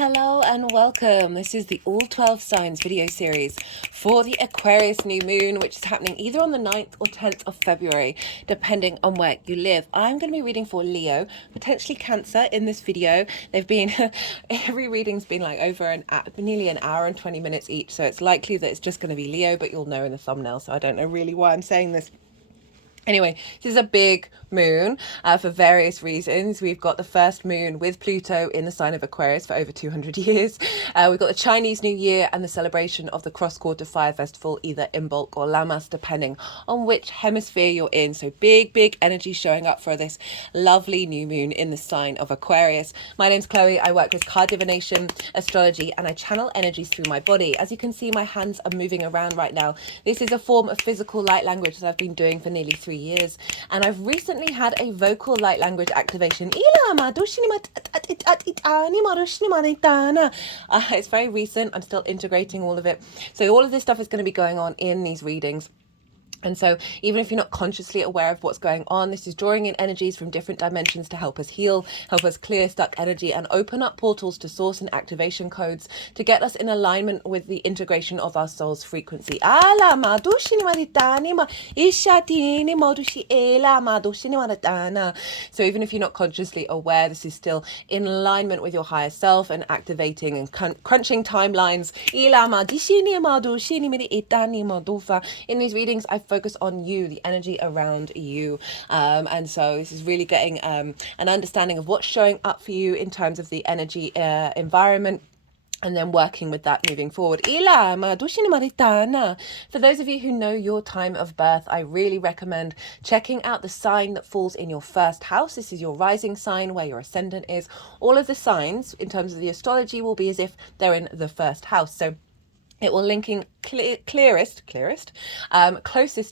Hello and welcome. This is the All 12 Signs video series for the Aquarius New Moon, which is happening either on the 9th or 10th of February, depending on where you live. I'm going to be reading for Leo, potentially Cancer in this video. They've been, every reading's been like over nearly an hour and 20 minutes each, so it's likely that it's just going to be Leo, but you'll know in the thumbnail, so I don't know really why I'm saying this. Anyway, this is a big moon for various reasons. We've got the first moon with Pluto in the sign of Aquarius for over 200 years. We've got the Chinese New Year and the celebration of the cross-quarter fire festival, either Imbolc or Lammas, depending on which hemisphere you're in. So big energy showing up for this lovely new moon in the sign of Aquarius. My name's Chloe. I work with card divination, astrology, and I channel energies through my body. As you can see, my hands are moving around right now. This is a form of physical light language that I've been doing for nearly 3 years, and I've recently had a vocal light language activation. It's very recent. I'm still integrating all of it, so all of this stuff is going to be going on in these readings. And so even if you're not consciously aware of what's going on, this is drawing in energies from different dimensions to help us heal, help us clear stuck energy, and open up portals to source and activation codes to get us in alignment with the integration of our soul's frequency. So even if you're not consciously aware, this is still in alignment with your higher self and activating and crunching timelines. In these readings, I focus on you, the energy around you, and so this is really getting an understanding of what's showing up for you in terms of the energy environment, and then working with that moving forward. For those of you who know your time of birth, I really recommend checking out the sign that falls in your first house. This is your rising sign, where your ascendant is. All of the signs in terms of the astrology will be as if they're in the first house. So it will link in closest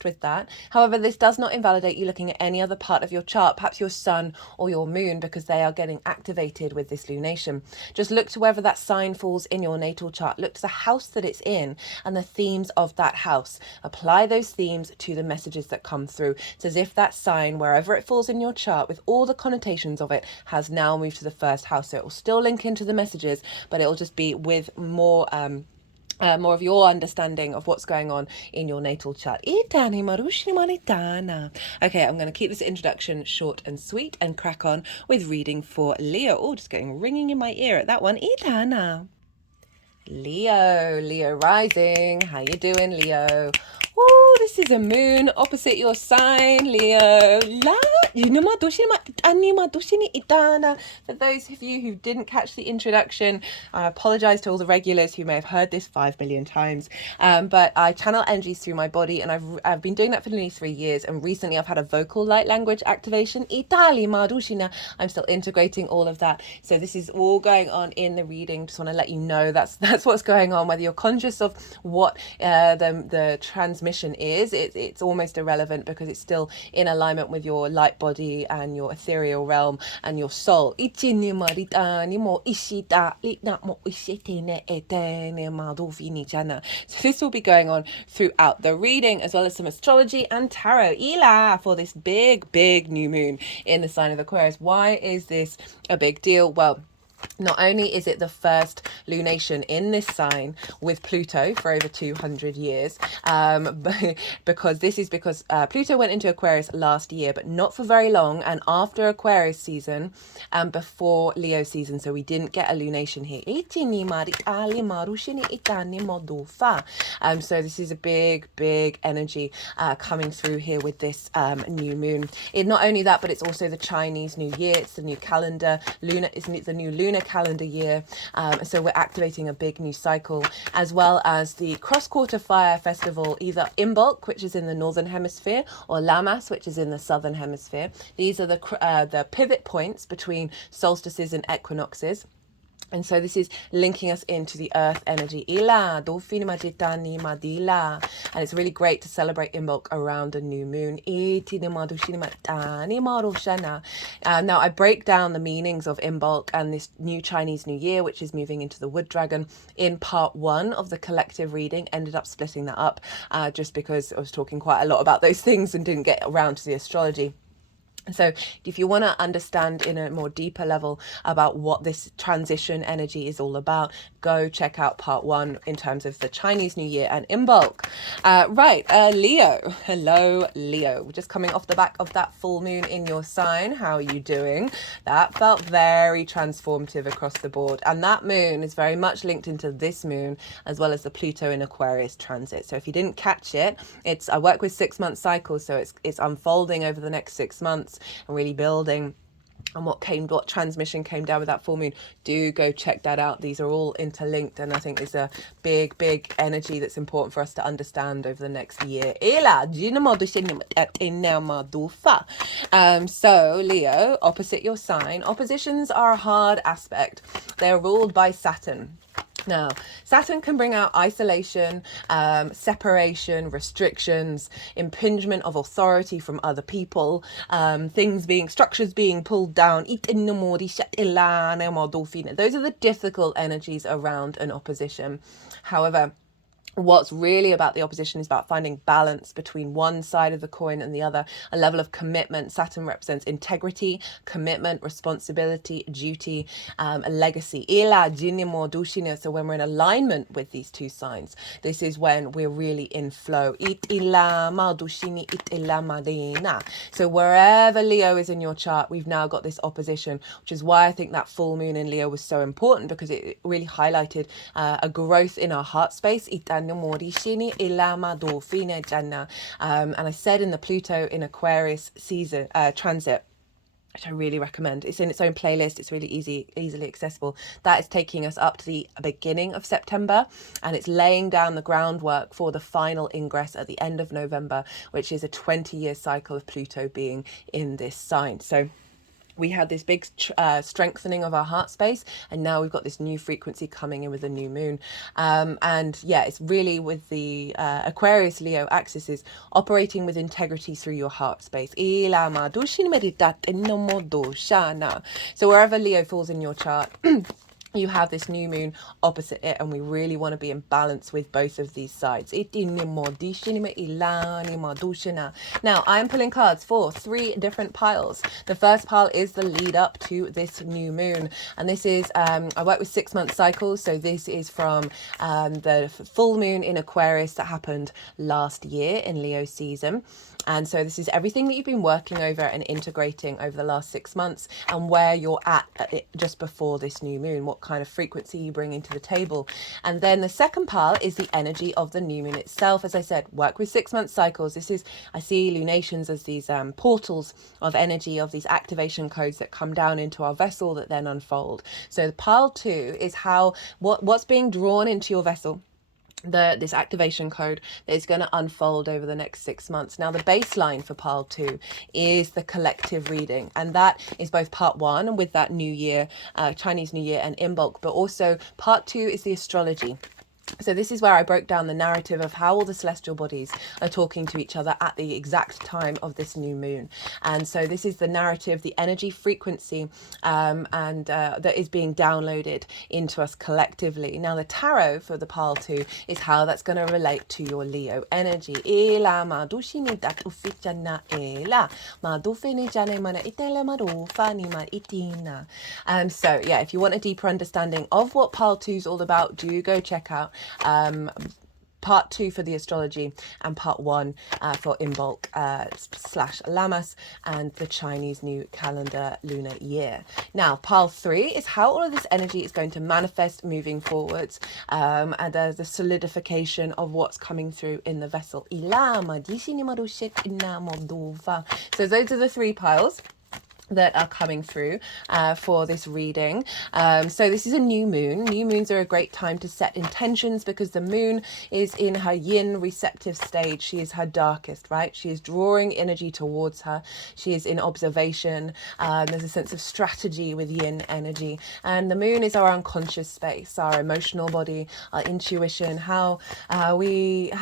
with that. However, this does not invalidate you looking at any other part of your chart, perhaps your sun or your moon, because they are getting activated with this lunation. Just look to wherever that sign falls in your natal chart. Look to the house that it's in and the themes of that house. Apply those themes to the messages that come through. It's as if that sign, wherever it falls in your chart, with all the connotations of it, has now moved to the first house. So it will still link into the messages, but it will just be with more of your understanding of what's going on in your natal chart. Okay, I'm going to keep this introduction short and sweet and crack on with reading for Leo. Oh, just getting ringing in my ear at that one. Leo rising. How you doing, Leo? Oh, this is a moon opposite your sign, Leo. For those of you who didn't catch the introduction, I apologize to all the regulars who may have heard this 5 million times. But I channel energies through my body, and I've been doing that for nearly 3 years. And recently I've had a vocal light language activation. I'm still integrating all of that. So this is all going on in the reading. Just want to let you know that's what's going on. Whether you're conscious of what the transmission is, it's almost irrelevant, because it's still in alignment with your light body and your ethereal realm and your soul. So this will be going on throughout the reading, as well as some astrology and tarot for this big new moon in the sign of Aquarius. Why is this a big deal? Well, not only is it the first lunation in this sign with Pluto for over 200 years, because Pluto went into Aquarius last year, but not for very long, and after Aquarius season and before Leo season, so we didn't get a lunation here. So this is a big energy coming through here with this new moon. Not only that, but it's also the Chinese New Year. It's the new calendar. It's the new lunar calendar year, so we're activating a big new cycle, as well as the cross-quarter fire festival, either Imbolc, which is in the northern hemisphere, or Lammas, which is in the southern hemisphere. These are the pivot points between solstices and equinoxes. And so this is linking us into the earth energy. And it's really great to celebrate Imbolc around a new moon. Now I break down the meanings of Imbolc and this new Chinese New Year, which is moving into the wood dragon, in part 1 of the collective reading. Ended up splitting that up just because I was talking quite a lot about those things and didn't get around to the astrology. So if you want to understand in a more deeper level about what this transition energy is all about, go check out part 1 in terms of the Chinese New Year and Imbolc. Leo. Hello, Leo. We're just coming off the back of that full moon in your sign. How are you doing? That felt very transformative across the board. And that moon is very much linked into this moon, as well as the Pluto in Aquarius transit. So if you didn't catch it, I work with 6-month cycles, so it's unfolding over the next 6 months and really building and what transmission came down with that full moon. Do go check that out. These are all interlinked, and I think there's a big energy that's important for us to understand over the next year. So Leo, opposite your sign, oppositions are a hard aspect. They're ruled by Saturn. Now, Saturn can bring out isolation, separation, restrictions, impingement of authority from other people, structures being pulled down. Those are the difficult energies around an opposition. However, what's really about the opposition is about finding balance between one side of the coin and the other, a level of commitment. Saturn represents integrity, commitment, responsibility, duty, a legacy. So when we're in alignment with these two signs, this is when we're really in flow. So wherever Leo is in your chart, we've now got this opposition, which is why I think that full moon in Leo was so important, because it really highlighted a growth in our heart space. And I said in the Pluto in Aquarius season transit, which I really recommend. It's in its own playlist. It's really easily accessible. That is taking us up to the beginning of September, and it's laying down the groundwork for the final ingress at the end of November, which is a 20-year cycle of Pluto being in this sign. So we had this big strengthening of our heart space, and now we've got this new frequency coming in with the new moon. It's really with the Aquarius Leo axis is operating with integrity through your heart space. So wherever Leo falls in your chart, you have this new moon opposite it, and we really want to be in balance with both of these sides. Now, I'm pulling cards for 3 different piles. The first pile is the lead up to this new moon, and this is, I work with 6-month cycles, so this is from the full moon in Aquarius that happened last year in Leo season. And so this is everything that you've been working over and integrating over the last 6 months, and where you're at just before this new moon, what kind of frequency you bring into the table. And then the second pile is the energy of the new moon itself. As I said, work with 6-month cycles. I see lunations as these portals of energy, of these activation codes that come down into our vessel that then unfold. So pile 2 is what's being drawn into your vessel, this activation code that is going to unfold over the next 6 months. Now, the baseline for pile 2 is the collective reading, and that is both part 1 with that new year, Chinese New Year and Imbolc, but also part 2 is the astrology. So this is where I broke down the narrative of how all the celestial bodies are talking to each other at the exact time of this new moon. And so this is the narrative, the energy frequency, that is being downloaded into us collectively. Now, the tarot for the pile 2 is how that's going to relate to your Leo energy. So yeah, if you want a deeper understanding of what pile 2 is all about, do go check out part 2 for the astrology and part 1 for Imbolc / Lammas and the Chinese New Calendar lunar year. Now, pile 3 is how all of this energy is going to manifest moving forwards, and the solidification of what's coming through in the vessel. So those are the 3 piles that are coming through for this reading. So this is a new moon. New moons are a great time to set intentions, because the moon is in her yin receptive stage. She is her darkest, right? She is drawing energy towards her. She is in observation. There's a sense of strategy with yin energy. And the moon is our unconscious space, our emotional body, our intuition, how are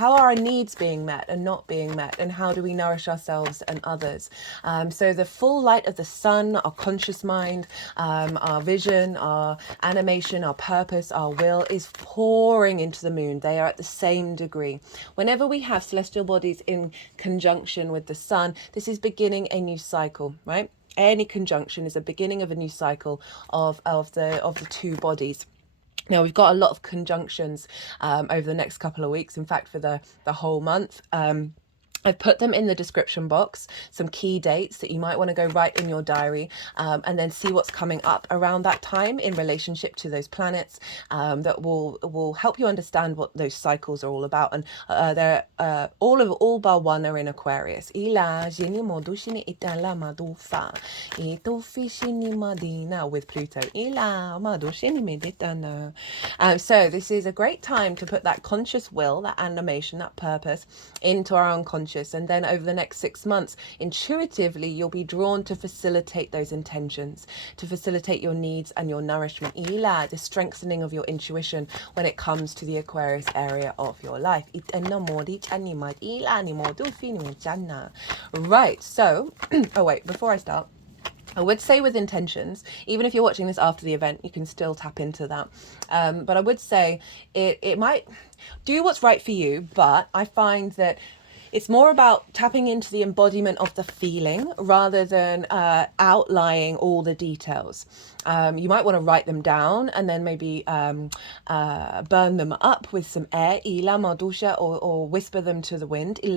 our needs being met and not being met, and how do we nourish ourselves and others. So the full light of the sun, our conscious mind, our vision, our animation, our purpose, our will is pouring into the moon. They are at the same degree. Whenever we have celestial bodies in conjunction with the sun, this is beginning a new cycle, right? Any conjunction is a beginning of a new cycle of the two bodies. Now, we've got a lot of conjunctions over the next couple of weeks. In fact, for the whole month. I've put them in the description box, some key dates that you might want to go write in your diary, and then see what's coming up around that time in relationship to those planets, that will help you understand what those cycles are all about. And they're all bar one are in Aquarius. With Pluto. So this is a great time to put that conscious will, that animation, that purpose into our unconscious. And then over the next 6 months, intuitively, you'll be drawn to facilitate those intentions, to facilitate your needs and your nourishment. The strengthening of your intuition when it comes to the Aquarius area of your life. Right, so, oh wait, before I start, I would say with intentions, even if you're watching this after the event, you can still tap into that. But I would say it might do what's right for you, but I find that it's more about tapping into the embodiment of the feeling rather than outlining all the details. You might want to write them down and then maybe burn them up with some air, or whisper them to the wind, and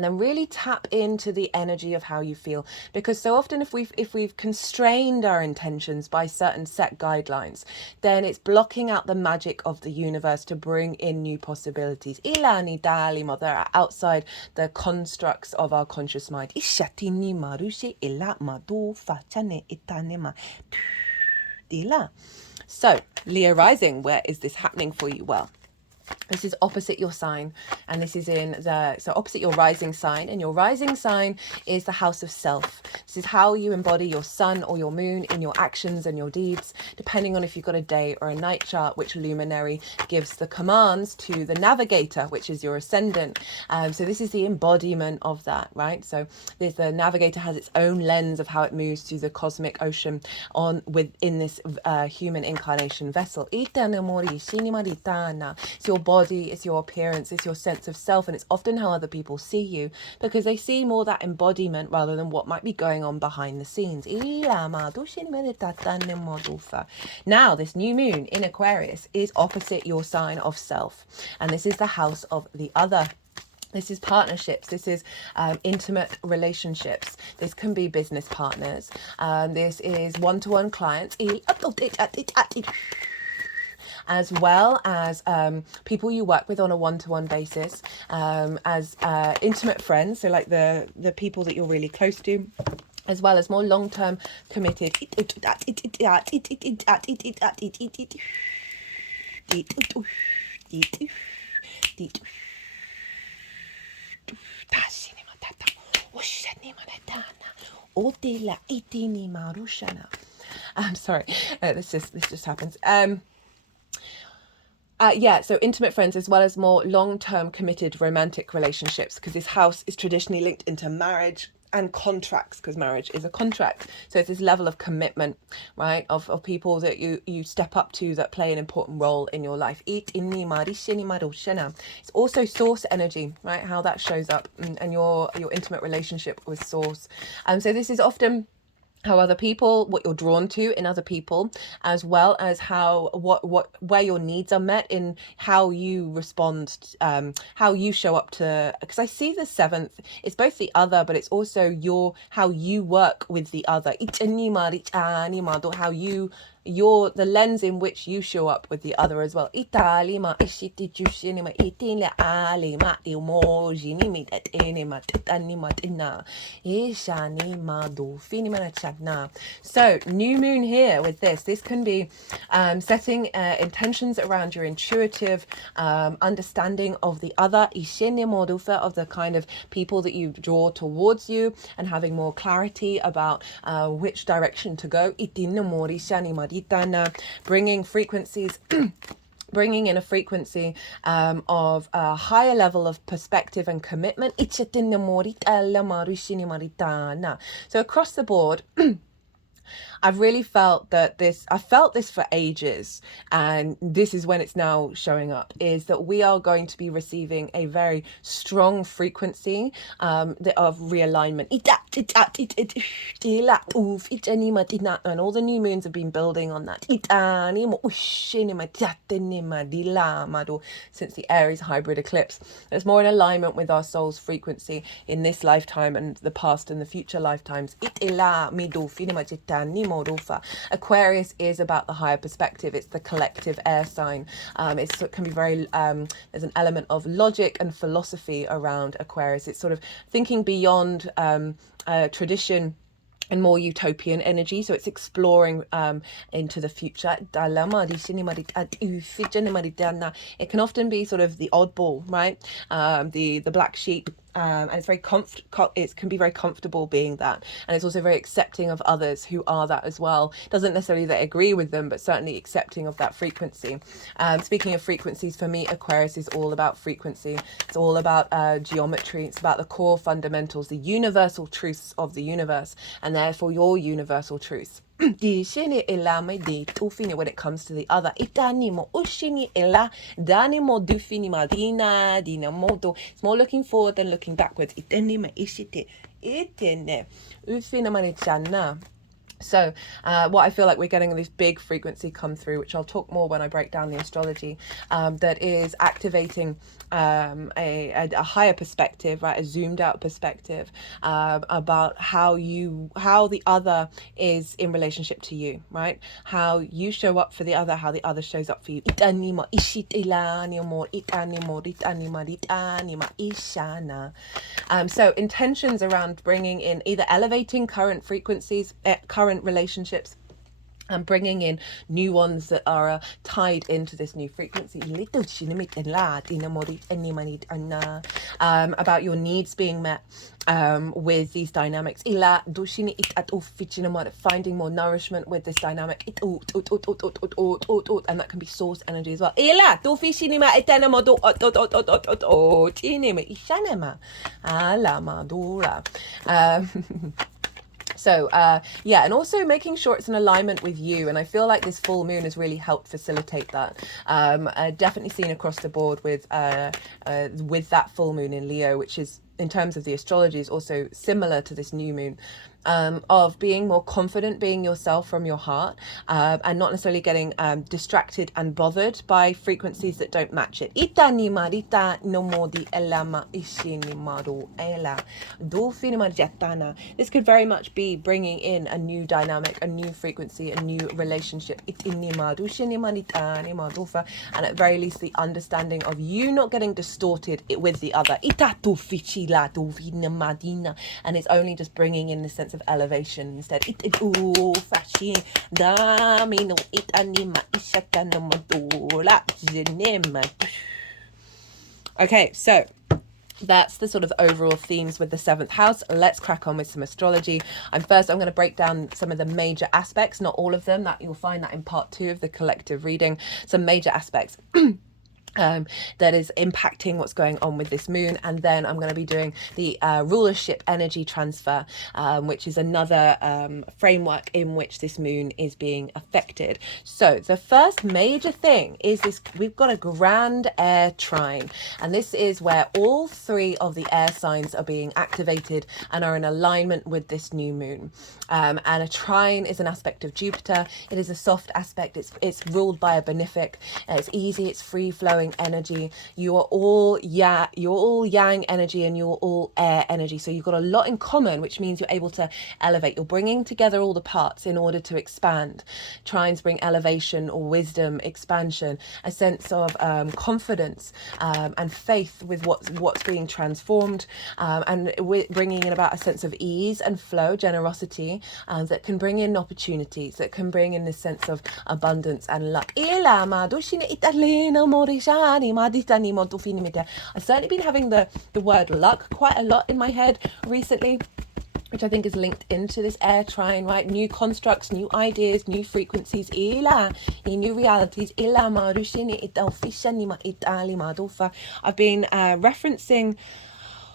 then really tap into the energy of how you feel. Because so often if we've constrained our intentions by certain set guidelines, then it's blocking out the magic of the universe to bring in new possibilities. That are outside the constructs of our conscious mind. So, Leo rising, where is this happening for you? Well, this is opposite your sign, and this is so opposite your rising sign, and your rising sign is the house of self. This is how you embody your sun or your moon in your actions and your deeds, depending on if you've got a day or a night chart, which luminary gives the commands to the navigator, which is your ascendant. So this is the embodiment of that, right? So the navigator has its own lens of how it moves through the cosmic ocean within this human incarnation vessel. It's your body, it's your appearance, it's your sense of self, and it's often how other people see you, because they see more that embodiment rather than what might be going on behind the scenes. Now, this new moon in Aquarius is opposite your sign of self, and this is the house of the other. This is partnerships. This is intimate relationships. This can be business partners. This is one-to-one clients, as well as people you work with on a one-to-one basis, as intimate friends, so like the people that you're really close to, as well as more long-term committed I'm sorry, this just happens. So intimate friends, as well as more long-term committed romantic relationships, because this house is traditionally linked into marriage and contracts, because marriage is a contract. So it's this level of commitment, right, of people that you step up to that play an important role in your life. It's also source energy, right, how that shows up, and your intimate relationship with source. So this is often how other people, what you're drawn to in other people, as well as where your needs are met in how you respond, how you show up to, because I see the 7th, it's both the other, but it's also how you work with the other, how the lens in which you show up with the other as well. So new moon here with this can be setting intentions around your intuitive understanding of the other, of the kind of people that you draw towards you, and having more clarity about which direction to go. Bringing frequencies bringing in a frequency of a higher level of perspective and commitment. So across the board, I've really felt that I felt this for ages, and this is when it's now showing up, is that we are going to be receiving a very strong frequency of realignment. And all the new moons have been building on that. Since the Aries hybrid eclipse. It's more in alignment with our soul's frequency in this lifetime and the past and the future lifetimes. Aquarius is about the higher perspective. It's the collective air sign. It can be very, there's an element of logic and philosophy around Aquarius. It's sort of thinking beyond tradition and more utopian energy, so it's exploring into the future. It can often be sort of the oddball, right? The black sheep. And it's very it can be very comfortable being that, and it's also very accepting of others who are that as well. Doesn't necessarily they agree with them, but certainly accepting of that frequency. Speaking of frequencies, for me, Aquarius is all about frequency. It's all about geometry. It's about the core fundamentals, the universal truths of the universe, and therefore your universal truths. When it comes to the other, it's more looking forward than looking backwards. So what I feel like we're getting this big frequency come through, which I'll talk more when I break down the astrology, that is activating a higher perspective, right, a zoomed out perspective about how the other is in relationship to you, right, how you show up for the other, how the other shows up for you. So intentions around bringing in either elevating current frequencies, current relationships, and bringing in new ones that are tied into this new frequency. About your needs being met with these dynamics. Finding more nourishment with this dynamic. And that can be source energy as well. So, yeah, and also making sure it's in alignment with you. And I feel like this full moon has really helped facilitate that. Definitely seen across the board with that full moon in Leo, which is, in terms of the astrology, is also similar to this new moon. Of being more confident, being yourself from your heart, and not necessarily getting distracted and bothered by frequencies that don't match it. This could very much be bringing in a new dynamic, a new frequency, a new relationship. And at very least, the understanding of you not getting distorted with the other. And it's only just bringing in this sense of elevation instead. Okay, so that's the sort of overall themes with the 7th house. Let's crack on with some astrology. First I'm going to break down some of the major aspects, not all of them, that you'll find that in part 2 of the collective reading, some major aspects that is impacting what's going on with this moon. And then I'm going to be doing the rulership energy transfer, which is another framework in which this moon is being affected. So the first major thing is this: we've got a grand air trine, and this is where all 3 of the air signs are being activated and are in alignment with this new moon. And a trine is an aspect of Jupiter. It is a soft aspect. It's ruled by a benefic. It's easy. It's free flowing energy. You're all yang energy, and you're all air energy. So you've got a lot in common, which means you're able to elevate. You're bringing together all the parts in order to expand. Trines bring elevation or wisdom, expansion, a sense of confidence and faith with what's being transformed, and bringing in about a sense of ease and flow, generosity, that can bring in opportunities, that can bring in this sense of abundance and luck. I've certainly been having the word luck quite a lot in my head recently. which I think is linked into this air trine, right? New constructs, new ideas, new frequencies, new realities. I've been referencing,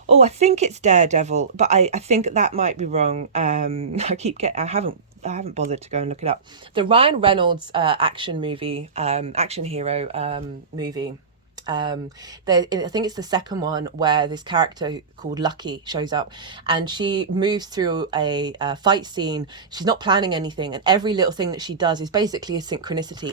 I think it's Daredevil, but I think that might be wrong. I haven't bothered to go and look it up. The Ryan Reynolds action hero movie. I think it's the second one where this character called Lucky shows up, and she moves through a fight scene. She's not planning anything, and every little thing that she does is basically a synchronicity.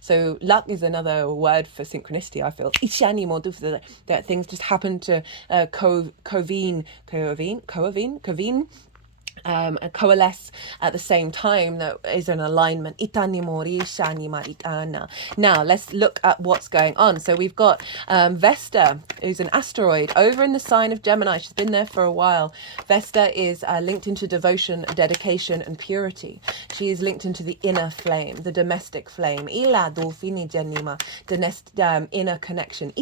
So luck is another word for synchronicity, I feel. That things just happen to convene and coalesce at the same time, that is an alignment. Now let's look at what's going on. So we've got Vesta, who's an asteroid over in the sign of Gemini. She's been there for a while. Vesta is linked into devotion, dedication, and purity. She is linked into the inner flame, the domestic flame. Inner connection.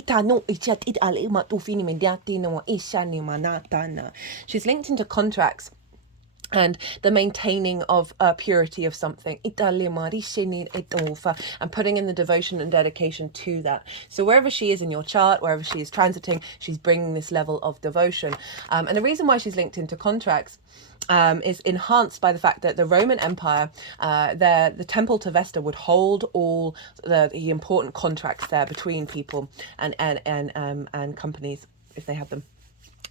She's linked into contracts and the maintaining of purity of something, and putting in the devotion and dedication to that. So wherever she is in your chart, wherever she is transiting, she's bringing this level of devotion. And the reason why she's linked into contracts is enhanced by the fact that the Roman Empire, the temple to Vesta would hold all the important contracts there between people and companies, if they had them.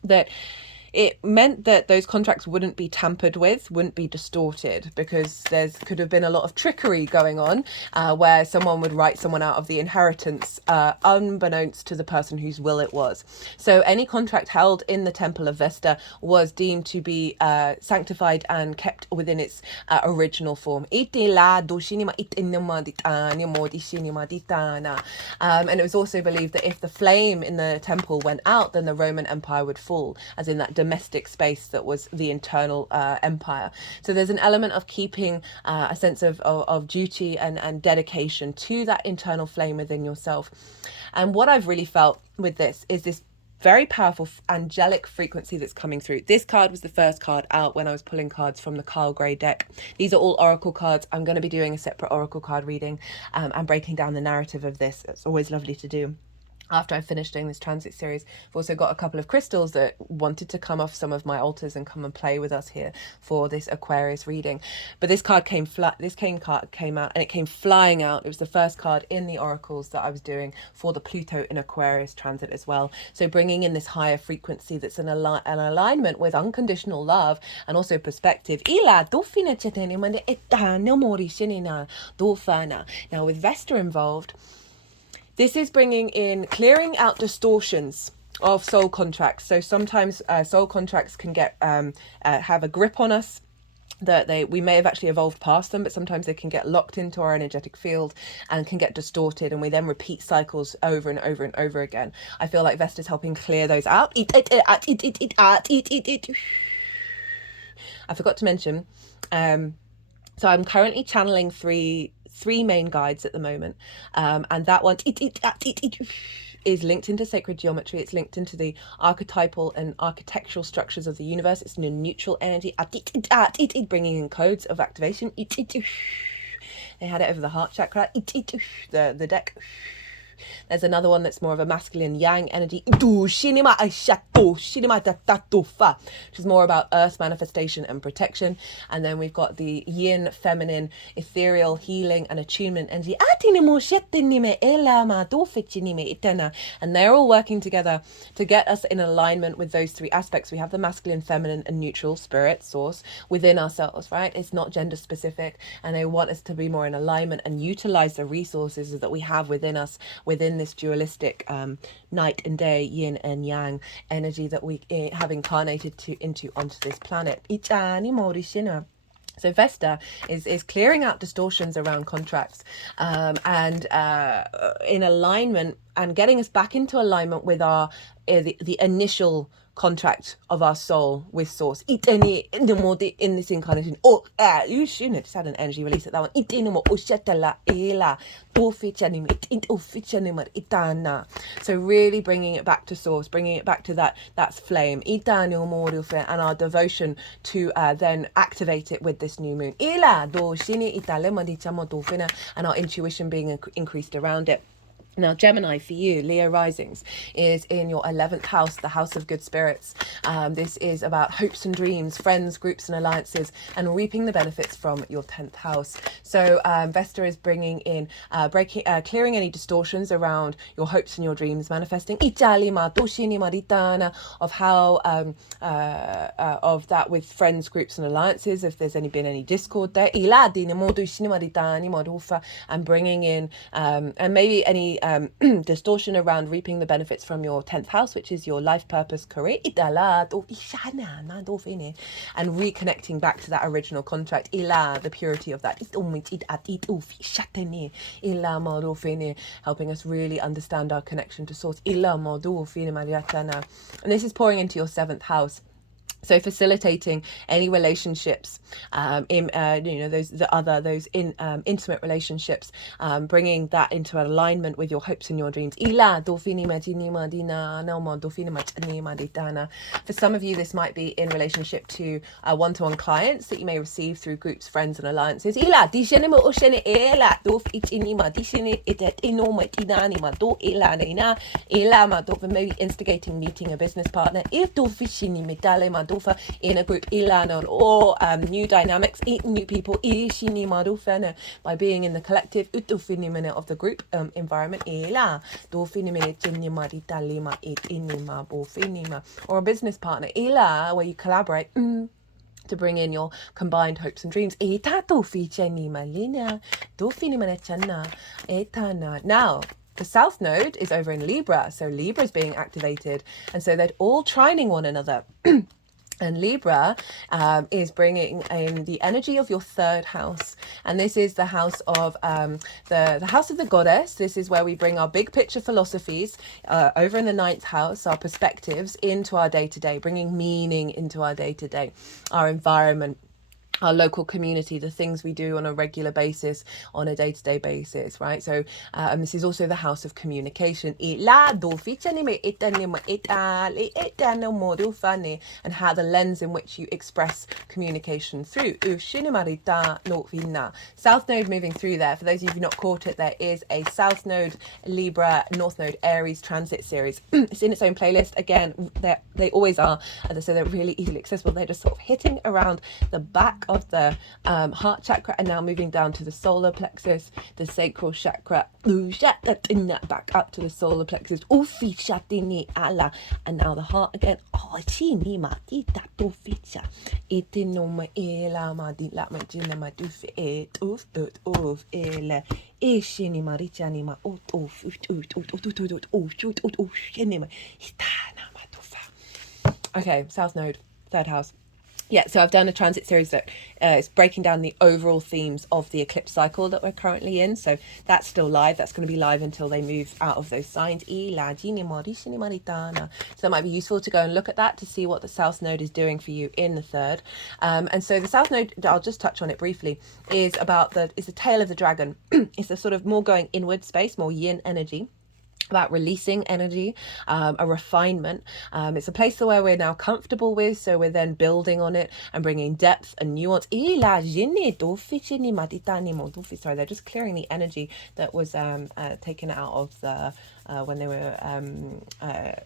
That it meant that those contracts wouldn't be tampered with, wouldn't be distorted, because could have been a lot of trickery going on, where someone would write someone out of the inheritance unbeknownst to the person whose will it was. So any contract held in the Temple of Vesta was deemed to be sanctified and kept within its original form. And it was also believed that if the flame in the temple went out, then the Roman Empire would fall, as in that domestic space that was the internal empire. So there's an element of keeping a sense of duty and dedication to that internal flame within yourself. And what I've really felt with this is this very powerful angelic frequency that's coming through. This card was the first card out when I was pulling cards from the Carl Gray deck. These are all oracle cards. I'm going to be doing a separate oracle card reading and breaking down the narrative of this. It's always lovely to do. After I finished doing this transit series, I've also got a couple of crystals that wanted to come off some of my altars and come and play with us here for this Aquarius reading. But this card came out, and it came flying out. It was the first card in the oracles that I was doing for the Pluto in Aquarius transit as well. So bringing in this higher frequency that's an alignment with unconditional love and also perspective. Now with Vesta involved, this is bringing in clearing out distortions of soul contracts. So sometimes soul contracts can get have a grip on us, that we may have actually evolved past them, but sometimes they can get locked into our energetic field and can get distorted, and we then repeat cycles over and over and over again. I feel like Vesta's helping clear those out. I forgot to mention, so I'm currently channeling three main guides at the moment, and that one is linked into sacred geometry. It's linked into the archetypal and architectural structures of the universe. It's in a neutral energy, bringing in codes of activation. They had it over the heart chakra, the deck. There's another one that's more of a masculine yang energy, which is more about earth manifestation and protection. And then we've got the yin, feminine, ethereal, healing and attunement energy. And they're all working together to get us in alignment with those three aspects. We have the masculine, feminine and neutral spirit source within ourselves, right? It's not gender specific, and they want us to be more in alignment and utilize the resources that we have within us, within this dualistic night and day, yin and yang energy that we have incarnated onto this planet. So Vesta is clearing out distortions around contracts and in alignment, and getting us back into alignment with our the initial contract of our soul with source. In this incarnation. You shouldn't just had an energy release at that one. So really bringing it back to source, bringing it back to that's flame. And our devotion to then activate it with this new moon. And our intuition being increased around it. Now, Gemini, for you, Leo risings, is in your 11th house, the house of good spirits. This is about hopes and dreams, friends, groups and alliances, and reaping the benefits from your 10th house. So Vesta is bringing in, clearing any distortions around your hopes and your dreams, manifesting of how, of that with friends, groups and alliances, if there's been any discord there, and bringing in, and maybe any distortion around reaping the benefits from your 10th house, which is your life purpose, career, and reconnecting back to that original contract, the purity of that, helping us really understand our connection to source. And this is pouring into your 7th house. So facilitating any relationships, those intimate relationships, bringing that into alignment with your hopes and your dreams. For some of you, this might be in relationship to one-to-one clients that you may receive through groups, friends, and alliances. Maybe instigating meeting a business partner in a group, or new dynamics, new people by being in the collective of the group environment, or a business partner where you collaborate to bring in your combined hopes and dreams. Now, the South Node is over in Libra, so Libra is being activated, and so they're all trining one another. And Libra is bringing in the energy of your 3rd house. And this is the house of the house of the goddess. This is where we bring our big picture philosophies over in the 9th house, our perspectives into our day-to-day, bringing meaning into our day-to-day, our environment, our local community, the things we do on a regular basis, on a day-to-day basis, right? So this is also the house of communication, and how the lens in which you express communication through. South Node moving through there. For those of you who've not caught it, there is a South Node, Libra, North Node, Aries transit series. It's in its own playlist. Again, they always are, so they're really easily accessible. They're just sort of hitting around the back of the heart chakra and now moving down to the solar plexus, the sacral chakra, back up to the solar plexus, and now the heart again. Okay, South Node, 3rd house. Yeah, so I've done a transit series that is breaking down the overall themes of the eclipse cycle that we're currently in. So that's still live. That's going to be live until they move out of those signs. So that might be useful to go and look at that to see what the South Node is doing for you in the 3rd. And so the South Node, I'll just touch on it briefly, is the tail of the dragon. It's a sort of more going inward space, more yin energy, about releasing energy, a refinement. It's a place where we're now comfortable with, so we're then building on it and bringing depth and nuance. Sorry, they're just clearing the energy that was taken out of the when they were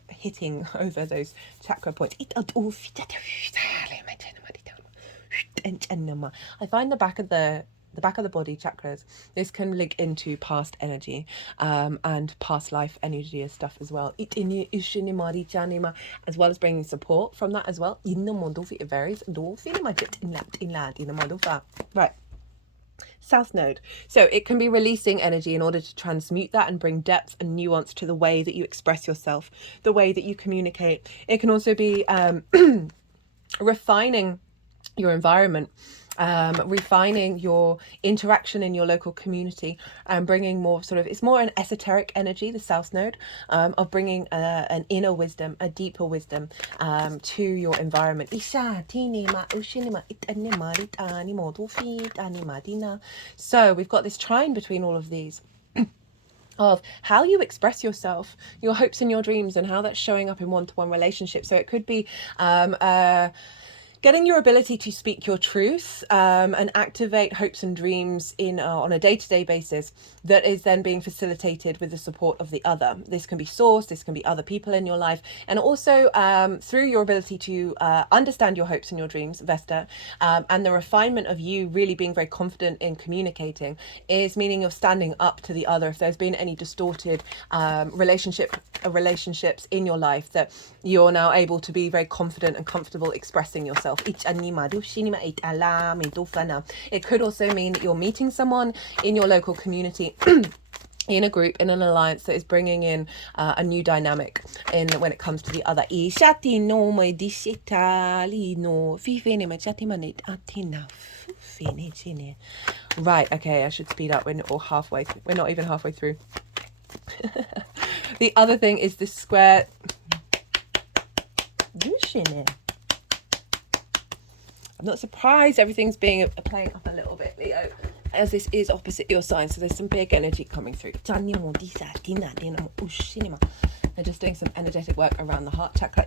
hitting over those chakra points. I find the back of the body chakras, this can link into past energy and past life energy and stuff as well, as well as bringing support from that as well. It varies. Right. South Node. So it can be releasing energy in order to transmute that and bring depth and nuance to the way that you express yourself, the way that you communicate. It can also be refining your environment refining your interaction in your local community and bringing more sort of, it's more an esoteric energy, the South Node, of bringing an inner wisdom, a deeper wisdom to your environment. So we've got this trine between all of these of how you express yourself, your hopes and your dreams, and how that's showing up in one-to-one relationships. So it could be getting your ability to speak your truth and activate hopes and dreams in on a day-to-day basis that is then being facilitated with the support of the other. This can be source, this can be other people in your life, and also through your ability to understand your hopes and your dreams, Vesta, and the refinement of you really being very confident in communicating is meaning of standing up to the other. If there's been any distorted relationships in your life, that you're now able to be very confident and comfortable expressing yourself. It could also mean that you're meeting someone in your local community in a group, in an alliance that is bringing in a new dynamic in when it comes to the other. Right, okay, I should speed up. We're not even halfway through. The other thing is this square. I'm not surprised everything's being playing up a little bit, Leo, as this is opposite your sign, so there's some big energy coming through. They're just doing some energetic work around the heart chakra.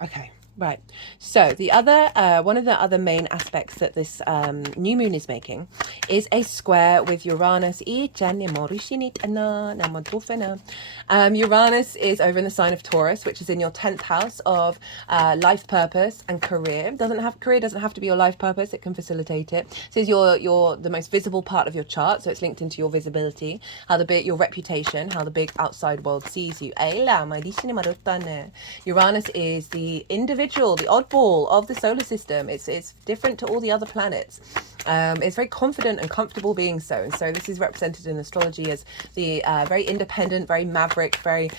Okay, right. So the other, one of the other main aspects that this new moon is making is a square with Uranus. Uranus is over in the sign of Taurus, which is in your 10th house of life purpose and career. Career doesn't have to be your life purpose; it can facilitate it. So it's your the most visible part of your chart, so it's linked into your visibility, your reputation, how the big outside world sees you. Uranus is the individual, the oddball of the solar system. It's different to all the other planets. It's very confident and comfortable being so. And so this is represented in astrology as the very independent, very maverick, very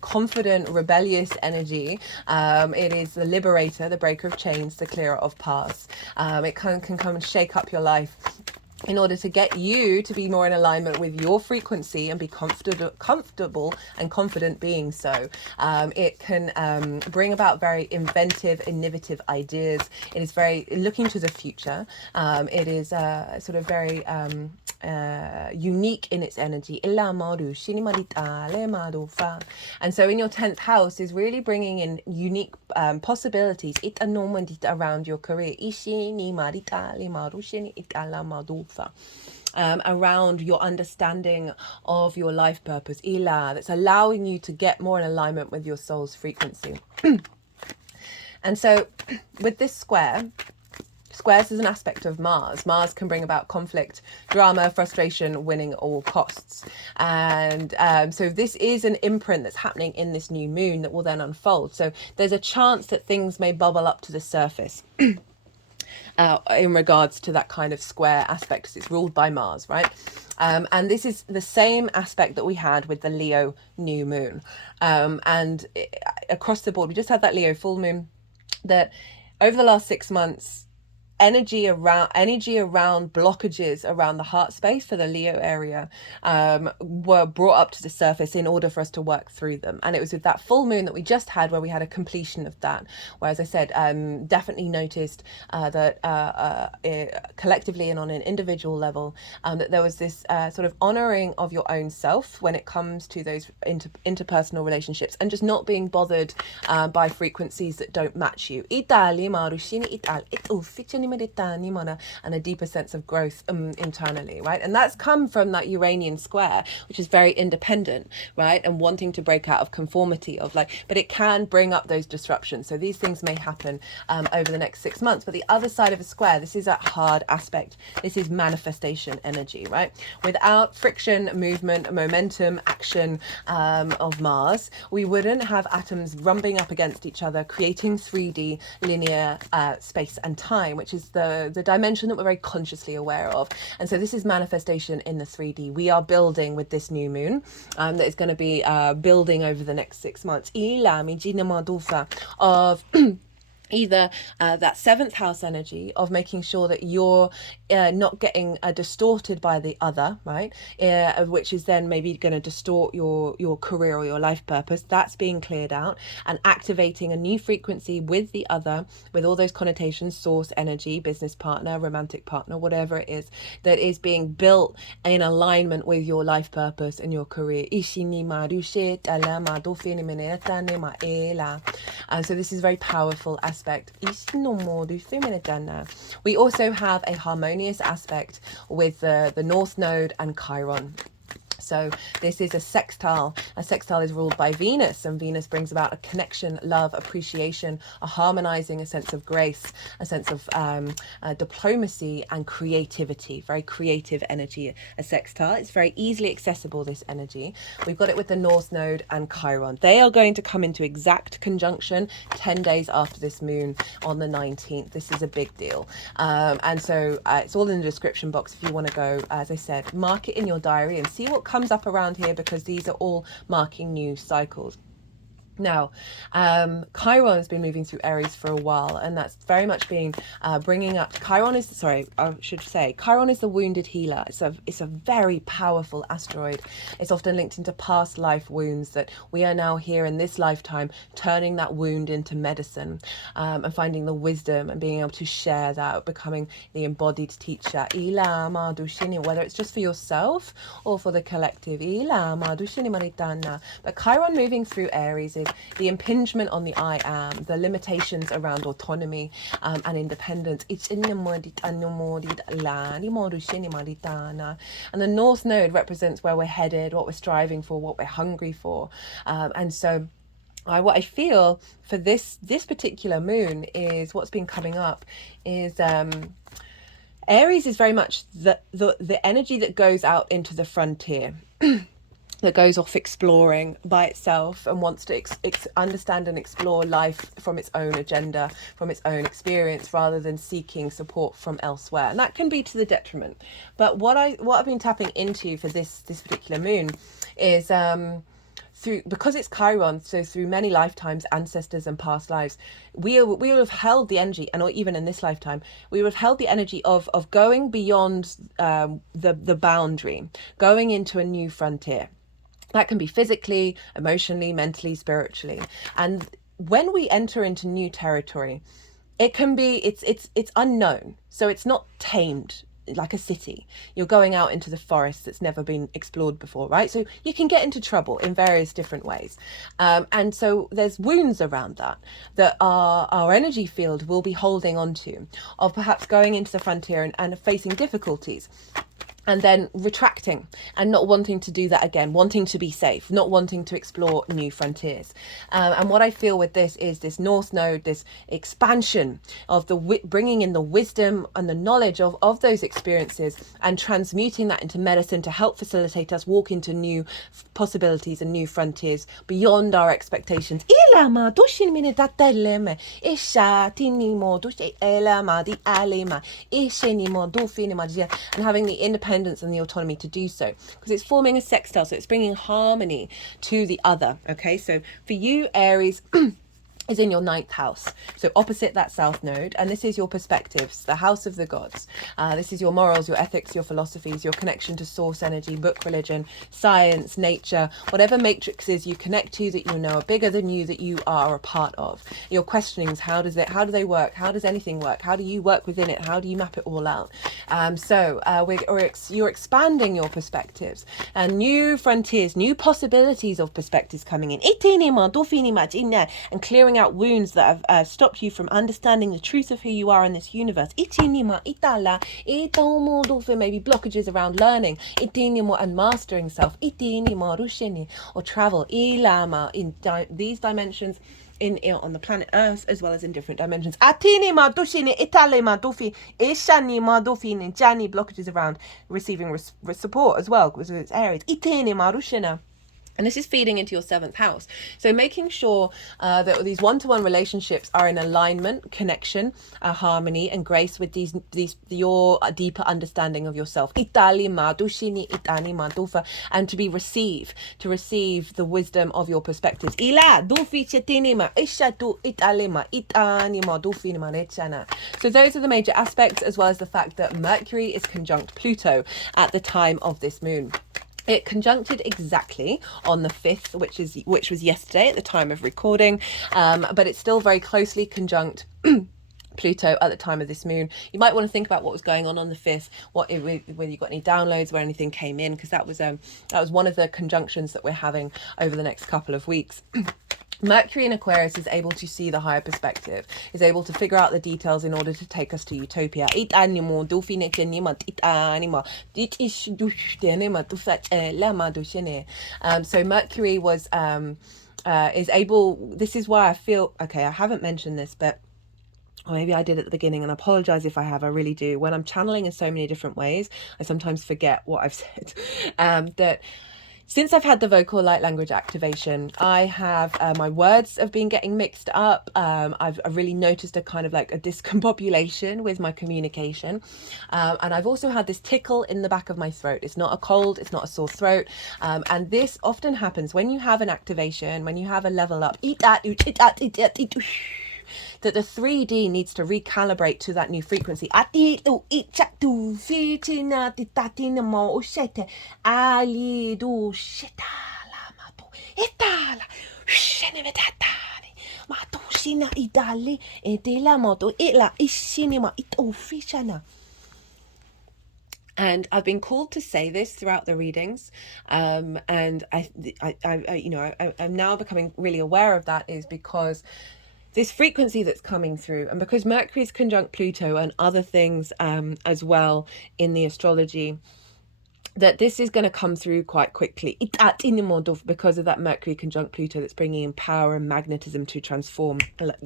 confident, rebellious energy. It is the liberator, the breaker of chains, the clearer of paths. It can come and shake up your life in order to get you to be more in alignment with your frequency and be comfortable and confident being so. It can bring about very inventive, innovative ideas. It is very looking to the future. It is sort of very unique in its energy. And so in your 10th house is really bringing in unique possibilities around your career. Around your understanding of your life purpose, that's allowing you to get more in alignment with your soul's frequency. And so with this squares is an aspect of Mars. Mars can bring about conflict, drama, frustration, winning at all costs. And so this is an imprint that's happening in this new moon that will then unfold. So there's a chance that things may bubble up to the surface. In regards to that kind of square aspect, because it's ruled by Mars, right? And this is the same aspect that we had with the Leo new moon. Across the board, we just had that Leo full moon, that over the last 6 months, energy around blockages around the heart space for the Leo area were brought up to the surface in order for us to work through them. And it was with that full moon that we just had where we had a completion of that, where, as I said, definitely noticed that collectively and on an individual level, that there was this sort of honoring of your own self when it comes to those interpersonal relationships, and just not being bothered by frequencies that don't match you. and a deeper sense of growth internally, right? And that's come from that Uranian square, which is very independent, right? And wanting to break out of conformity of like, but it can bring up those disruptions. So these things may happen over the next 6 months. But the other side of a square, this is that hard aspect. This is manifestation energy, right? Without friction, movement, momentum, action of Mars, we wouldn't have atoms rubbing up against each other, creating 3D linear space and time, which is the dimension that we're very consciously aware of. And so this is manifestation in the 3D. We are building with this new moon that is going to be building over the next 6 months. Of either that seventh house energy of making sure that you're not getting distorted by the other, right? Which is then maybe going to distort your career or your life purpose. That's being cleared out, and activating a new frequency with the other, with all those connotations, source energy, business partner, romantic partner, whatever it is, that is being built in alignment with your life purpose and your career. And so this is very powerful aspect. We also have a harmonious aspect with the North Node and Chiron. So this is a sextile. A sextile is ruled by Venus, and Venus brings about a connection, love, appreciation, a harmonizing, a sense of grace, a sense of diplomacy and creativity. Very creative energy, a sextile. It's very easily accessible, this energy. We've got it with the North Node and Chiron. They are going to come into exact conjunction 10 days after this moon on the 19th. This is a big deal. And so it's all in the description box if you want to go, as I said, mark it in your diary and see what comes up around here, because these are all marking new cycles. Now, Chiron has been moving through Aries for a while, and that's very much being bringing up. Chiron is the wounded healer. It's a very powerful asteroid. It's often linked into past life wounds that we are now here in this lifetime, turning that wound into medicine, and finding the wisdom and being able to share that, becoming the embodied teacher. Whether it's just for yourself or for the collective. But Chiron moving through Aries is the impingement on the I am, the limitations around autonomy and independence. And the North Node represents where we're headed, what we're striving for, what we're hungry for. And so what I feel for this particular moon is what's been coming up is Aries is very much the energy that goes out into the frontier. That goes off exploring by itself and wants to understand and explore life from its own agenda, from its own experience, rather than seeking support from elsewhere. And that can be to the detriment. But what I've been tapping into for this particular moon is because it's Chiron, so through many lifetimes, ancestors and past lives, we will have held the energy, and even in this lifetime, we would have held the energy of going beyond the boundary, going into a new frontier. That can be physically, emotionally, mentally, spiritually. And when we enter into new territory, it can be, it's unknown. So it's not tamed like a city. You're going out into the forest that's never been explored before, right? So you can get into trouble in various different ways. And so there's wounds around that our energy field will be holding on to, of perhaps going into the frontier and facing difficulties. And then retracting and not wanting to do that again, wanting to be safe, not wanting to explore new frontiers. And what I feel with this is this North Node, this expansion of bringing in the wisdom and the knowledge of those experiences and transmuting that into medicine to help facilitate us walk into new possibilities and new frontiers beyond our expectations. And having the independence and the autonomy to do so, because it's forming a sextile, so it's bringing harmony to the other. Okay, so for you, Aries is in your 9th house, so opposite that South Node, and this is your perspectives, the house of the gods. This is your morals, your ethics, your philosophies, your connection to source energy, book religion, science, nature, whatever matrices you connect to that you know are bigger than you, that you are a part of. Your questionings, how do they work? How does anything work? How do you work within it? How do you map it all out? You're expanding your perspectives and new frontiers, new possibilities of perspectives coming in, and clearing clearing out wounds that have stopped you from understanding the truth of who you are in this universe. Itinima itala itomo dolphin, maybe blockages around learning. Itinimo and mastering self. Itinima rushini, or travel. Ilama in these dimensions. On the planet Earth, as well as in different dimensions. Atini madushini itale madufi ishani madufini jani, blockages around receiving support as well, because it's Aries. Itini marushina. And this is feeding into your 7th house. So making sure that these one-to-one relationships are in alignment, connection, harmony, and grace with your deeper understanding of yourself. And to receive the wisdom of your perspectives. So those are the major aspects, as well as the fact that Mercury is conjunct Pluto at the time of this moon. It conjuncted exactly on the 5th, which was yesterday at the time of recording, but it's still very closely conjunct Pluto at the time of this moon. You might want to think about what was going on the 5th, whether you got any downloads, where anything came in, because that was one of the conjunctions that we're having over the next couple of weeks. Mercury in Aquarius is able to see the higher perspective, is able to figure out the details in order to take us to utopia. So Mercury is able, this is why I feel, okay, I haven't mentioned this, but or maybe I did at the beginning, and I apologize if I have, I really do. When I'm channeling in so many different ways, I sometimes forget what I've said. That since I've had the vocal light language activation, I have my words have been getting mixed up. I've really noticed a kind of like a discombobulation with my communication. And I've also had this tickle in the back of my throat. It's not a cold, it's not a sore throat. And this often happens when you have an activation, when you have a level up. That the 3D needs to recalibrate to that new frequency. And I've been called to say this throughout the readings, and I'm now becoming really aware of that, is because this frequency that's coming through, and because Mercury is conjunct Pluto and other things as well in the astrology, that this is going to come through quite quickly because of that Mercury conjunct Pluto that's bringing in power and magnetism to transform. That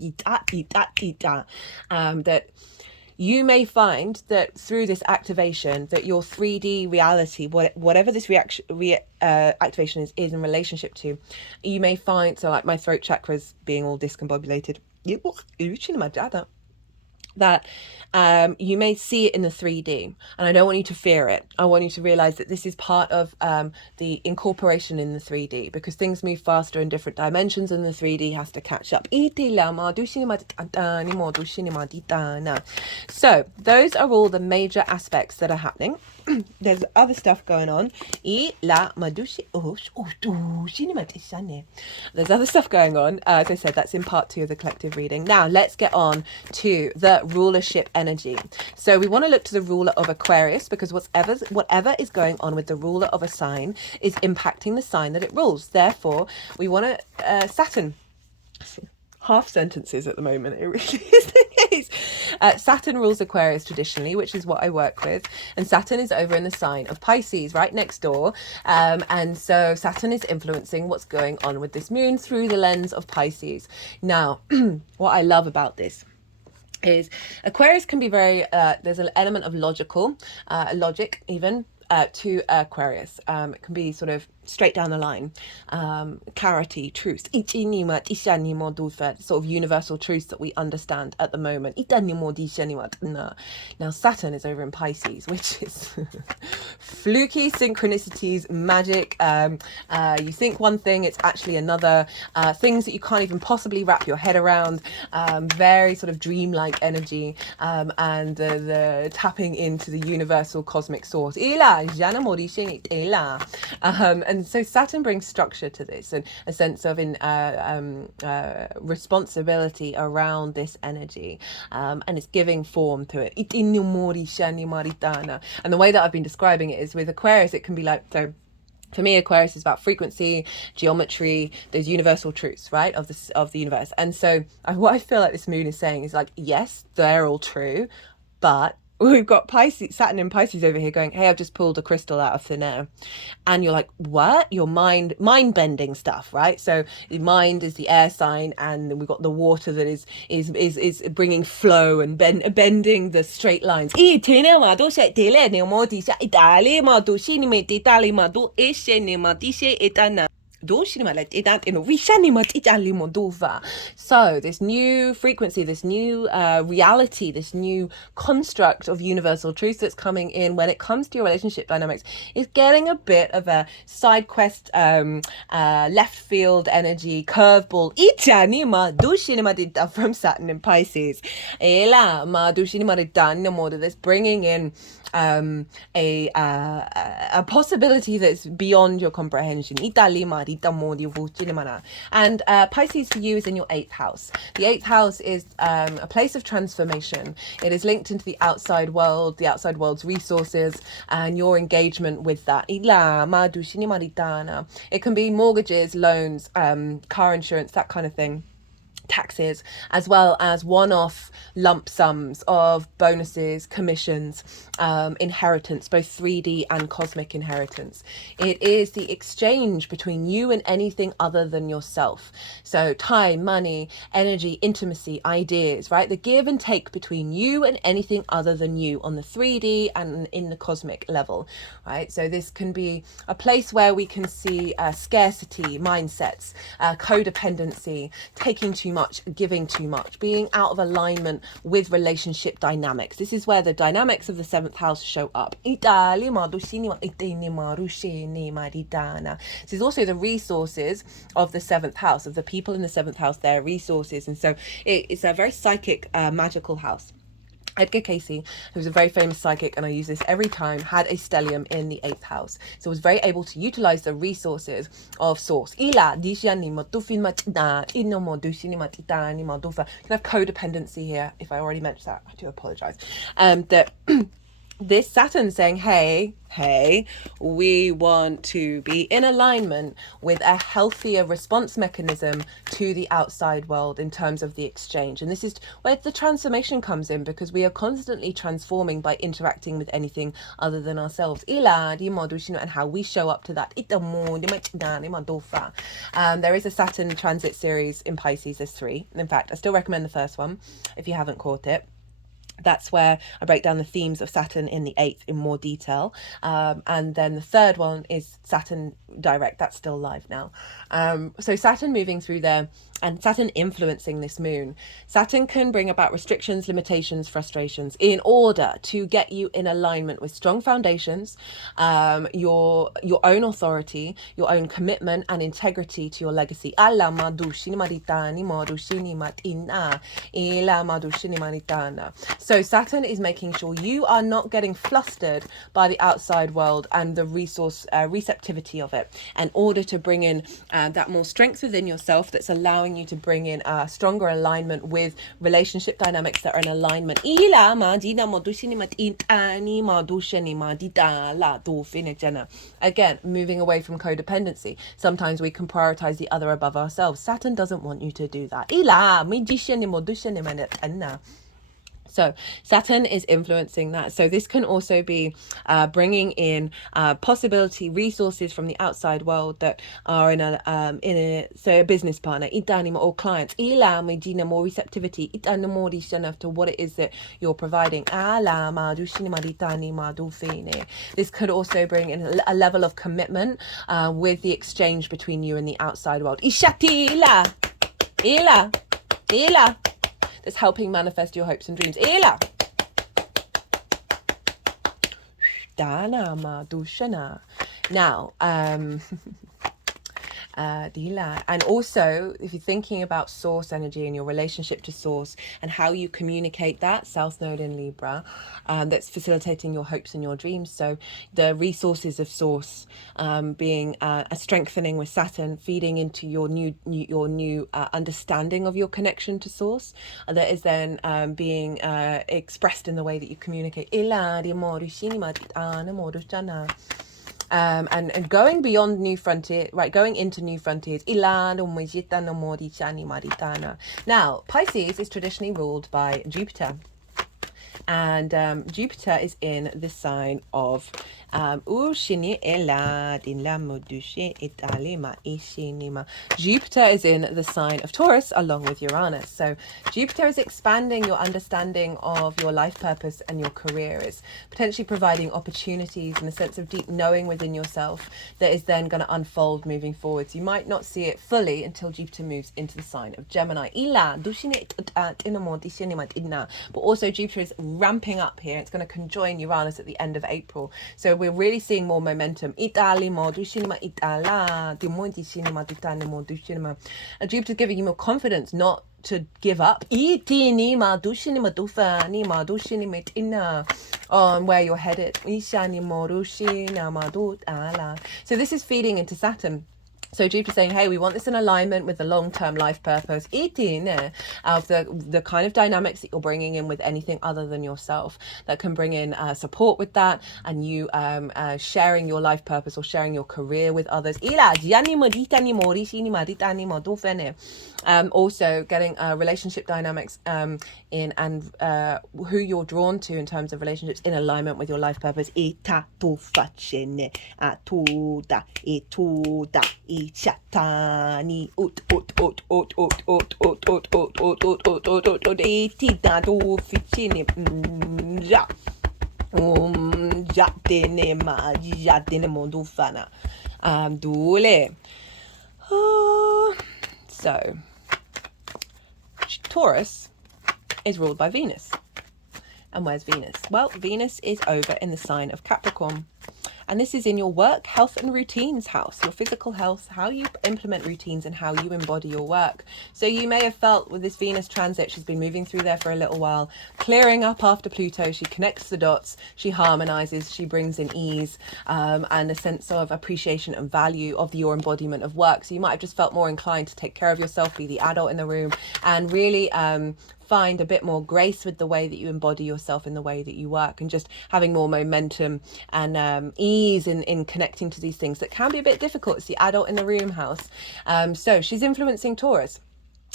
you may find that through this activation that your 3D reality, whatever this activation is in relationship to, you may find, so like my throat chakras being all discombobulated, that you may see it in the 3D, and I don't want you to fear it. I want you to realize that this is part of the incorporation in the 3D, because things move faster in different dimensions and the 3D has to catch up. So those are all the major aspects that are happening. There's other stuff going on. There's other stuff going on. As I said, that's in part 2 of the collective reading. Now let's get on to the rulership energy. So we want to look to the ruler of Aquarius, because whatever is going on with the ruler of a sign is impacting the sign that it rules. Therefore, we want to Saturn. Half sentences at the moment, it really is the case. Saturn rules Aquarius traditionally, which is what I work with, and Saturn is over in the sign of Pisces, right next door, and so Saturn is influencing what's going on with this moon through the lens of Pisces. Now, what I love about this is Aquarius can be very, there's an element of logic even, to Aquarius. It can be sort of straight down the line, clarity, truth, sort of universal truths that we understand at the moment. Now Saturn is over in Pisces, which is fluky synchronicities, magic. You think one thing, it's actually another. Things that you can't even possibly wrap your head around. Very sort of dreamlike energy, and the tapping into the universal cosmic source. And so Saturn brings structure to this, and a sense of responsibility around this energy, and it's giving form to it. And the way that I've been describing it is with Aquarius, it can be like, so For me, Aquarius is about frequency, geometry, those universal truths, right, of the universe. And so what I feel like this moon is saying is like, yes, they're all true, but we've got Pisces, Saturn in Pisces over here going, hey, I've just pulled a crystal out of thin air. And you're like, what? Your mind bending stuff, right? So the mind is the air sign, and we've got the water that is bringing flow and bending the straight lines. So this new frequency, this new reality, this new construct of universal truth that's coming in when it comes to your relationship dynamics is getting a bit of a side quest, left field energy, curveball from Saturn in Pisces. That's bringing in a possibility that's beyond your comprehension. And Pisces for you is in your 8th house. The 8th house is a place of transformation. It is linked into the outside world, the outside world's resources, and your engagement with that. It can be mortgages, loans, car insurance, that kind of thing, taxes, as well as one-off lump sums of bonuses, commissions, inheritance, both 3D and cosmic inheritance. It is the exchange between you and anything other than yourself. So time, money, energy, intimacy, ideas, right? The give and take between you and anything other than you on the 3D and in the cosmic level, right? So this can be a place where we can see scarcity mindsets, codependency, taking too much, giving too much, being out of alignment with relationship dynamics. This is where the dynamics of the 7th house show up. This is also the resources of the 7th house, of the people in the 7th house, their resources. And so it's a very psychic, magical house. Edgar Cayce, who's a very famous psychic, and I use this every time, had a stellium in the 8th house. So was very able to utilize the resources of source. You can have codependency here. If I already mentioned that, I do apologize. That this Saturn saying, hey, we want to be in alignment with a healthier response mechanism to the outside world in terms of the exchange. And this is where the transformation comes in, because we are constantly transforming by interacting with anything other than ourselves. And how we show up to that. There is a Saturn transit series in Pisces. There's 3. In fact, I still recommend the first one if you haven't caught it. That's where I break down the themes of Saturn in the 8th in more detail. And then the third one is Saturn direct. That's still live now. So Saturn moving through there and Saturn influencing this moon. Saturn can bring about restrictions, limitations, frustrations in order to get you in alignment with strong foundations, your own authority, your own commitment and integrity to your legacy. So Saturn is making sure you are not getting flustered by the outside world and the resource receptivity of it, in order to bring in that more strength within yourself that's allowing you to bring in a stronger alignment with relationship dynamics that are in alignment. Again, moving away from codependency. Sometimes we can prioritize the other above ourselves. Saturn doesn't want you to do that. So Saturn is influencing that. So this can also be bringing in possibility resources from the outside world that are in a say a business partner, or clients, more receptivity to what it is that you're providing. This could also bring in a level of commitment with the exchange between you and the outside world. That's helping manifest your hopes and dreams. Now, and also if you're thinking about source energy and your relationship to source and how you communicate that, South Node in Libra, that's facilitating your hopes and your dreams. So the resources of source being a strengthening with Saturn, feeding into your new understanding of your connection to source, that is then being expressed in the way that you communicate. and going beyond new frontier, right? Going into new frontiers. Now, Pisces is traditionally ruled by Jupiter. And Jupiter is in the sign of Jupiter is in the sign of Taurus along with Uranus. So Jupiter is expanding your understanding of your life purpose and your career. It's potentially providing opportunities and a sense of deep knowing within yourself that is then going to unfold moving forwards. You might not see it fully until Jupiter moves into the sign of Gemini. But also Jupiter is ramping up here. It's going to conjoin Uranus at the end of April. So we're really seeing more momentum. Jupiter's giving you more confidence not to give up on where you're headed. So this is feeding into Saturn. So Jupiter saying, hey, we want this in alignment with the long-term life purpose of the kind of dynamics that you're bringing in with anything other than yourself that can bring in support with that, and you sharing your life purpose or sharing your career with others. Also getting relationship dynamics in and who you're drawn to in terms of relationships in alignment with your life purpose. So Taurus is ruled by Venus. And where's Venus? Well, Venus is over in the sign of Capricorn. And this is in your work, health and routines house, your physical health, how you implement routines and how you embody your work. So you may have felt with this Venus transit, she's been moving through there for a little while, clearing up after Pluto. She connects the dots, she harmonizes, she brings in ease and a sense of appreciation and value of your embodiment of work. So you might have just felt more inclined to take care of yourself, be the adult in the room, and really find a bit more grace with the way that you embody yourself in the way that you work, and just having more momentum and ease in connecting to these things that can be a bit difficult. It's the adult in the room house. So she's influencing Taurus,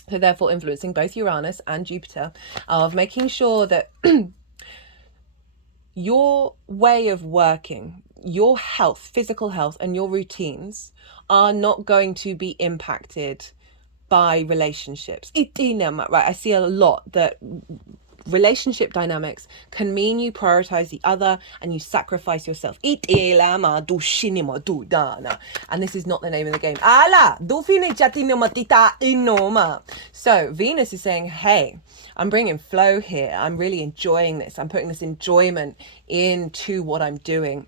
so therefore influencing both Uranus and Jupiter, of making sure that your way of working, your health, physical health, and your routines are not going to be impacted by relationships. Right, I see a lot that relationship dynamics can mean you prioritize the other and you sacrifice yourself. And this is not the name of the game. So Venus is saying, hey, I'm bringing flow here. I'm really enjoying this. I'm putting this enjoyment into what I'm doing.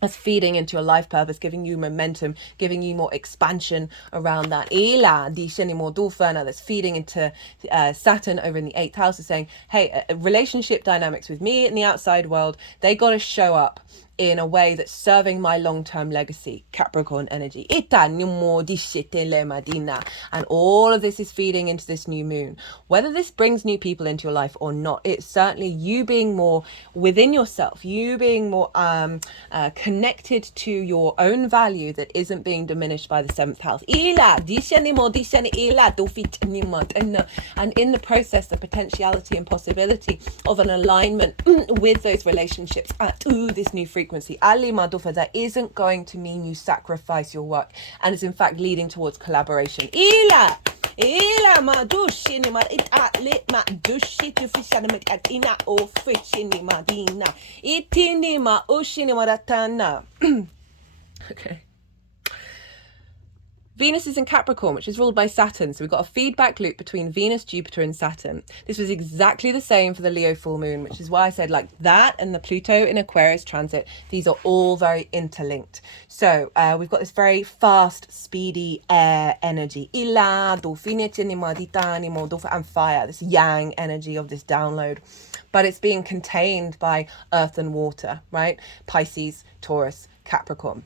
That's feeding into your life purpose, giving you momentum, giving you more expansion around that. That's feeding into Saturn over in the 8th house, is saying, hey, relationship dynamics with me in the outside world, they got to show up in a way that's serving my long-term legacy. Capricorn energy. And all of this is feeding into this new moon. Whether this brings new people into your life or not, it's certainly you being more within yourself, you being more connected to your own value that isn't being diminished by the 7th house. And in the process, the potentiality and possibility of an alignment with those relationships at this new frequency. That isn't going to mean you sacrifice your work, and is in fact leading towards collaboration. Okay. Venus is in Capricorn, which is ruled by Saturn. So we've got a feedback loop between Venus, Jupiter, and Saturn. This was exactly the same for the Leo full moon, which is why I said like that and the Pluto in Aquarius transit, these are all very interlinked. So we've got this very fast, speedy air energy. And fire, this yang energy of this download. But it's being contained by earth and water, right? Pisces, Taurus, Capricorn.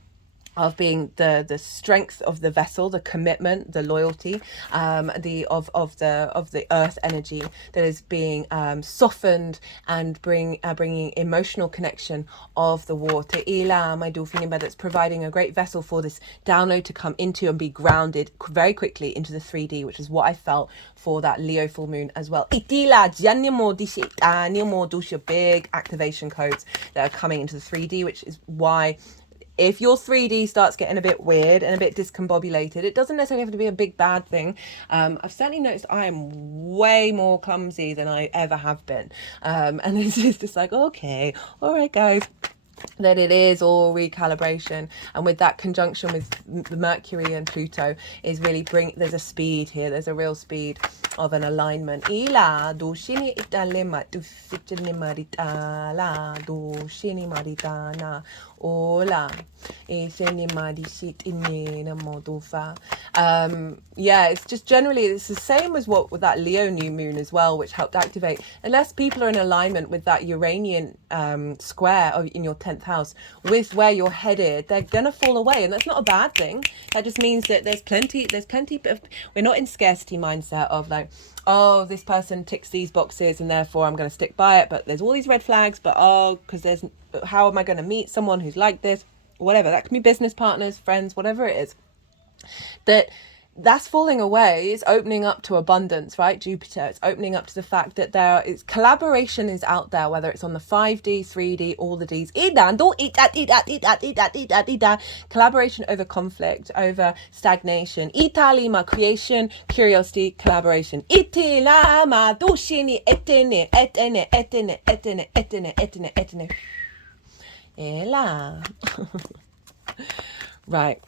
of being the strength of the vessel, the commitment, the loyalty, of the earth energy that is being softened and bringing emotional connection of the water. Ila my dolphin, that's providing a great vessel for this download to come into and be grounded very quickly into the 3D, which is what I felt for that Leo full moon as well. Itila big activation codes that are coming into the 3D, which is why if your 3D starts getting a bit weird and a bit discombobulated, it doesn't necessarily have to be a big bad thing. I've certainly noticed I am way more clumsy than I ever have been. And this is just like, okay, all right, guys. That it is all recalibration, and with that conjunction with the Mercury and Pluto is really there's a speed here, there's a real speed of an alignment. Ila do shini italema do fitini maritala do shini maritana ola isini marisit inena modufa. Yeah, it's just generally it's the same as what with that Leo new moon as well, which helped activate. Unless people are in alignment with that Uranian square in your 10th house with where you're headed, they're gonna fall away, and that's not a bad thing. That just means that there's plenty of, we're not in scarcity mindset of like, oh, this person ticks these boxes and therefore I'm going to stick by it, but there's all these red flags, but how am I going to meet someone who's like this? Whatever, that can be business partners, friends, whatever it is. That's falling away. It's opening up to abundance, right? Jupiter. It's opening up to the fact that collaboration is out there, whether it's on the 5D, 3D, all the Ds. Collaboration over conflict, over stagnation. Italima, creation, curiosity, collaboration. Itilama, dushini, etene. Ela. Right.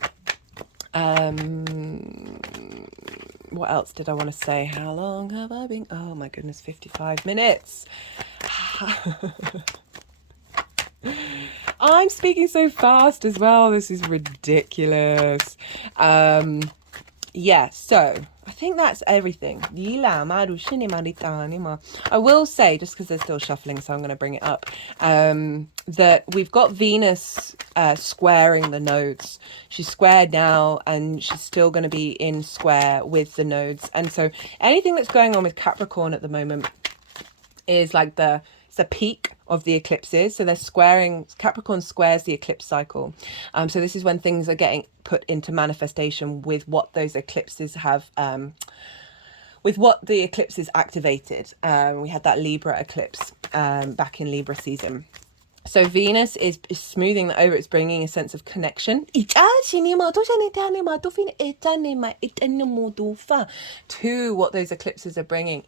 What else did I want to say? How long have I been? Oh my goodness, 55 minutes. I'm speaking so fast as well. This is ridiculous. Yeah, so I think that's everything. I will say, just because they're still shuffling, so I'm going to bring it up, that we've got Venus squaring the nodes. She's squared now, and she's still going to be in square with the nodes. And so anything that's going on with Capricorn at the moment is like it's a peak of the eclipses. So they're squaring, Capricorn squares the eclipse cycle. So this is when things are getting put into manifestation with what those eclipses have, with what the eclipses activated. We had that Libra eclipse back in Libra season. So Venus is smoothing that over. It's bringing a sense of connection to what those eclipses are bringing.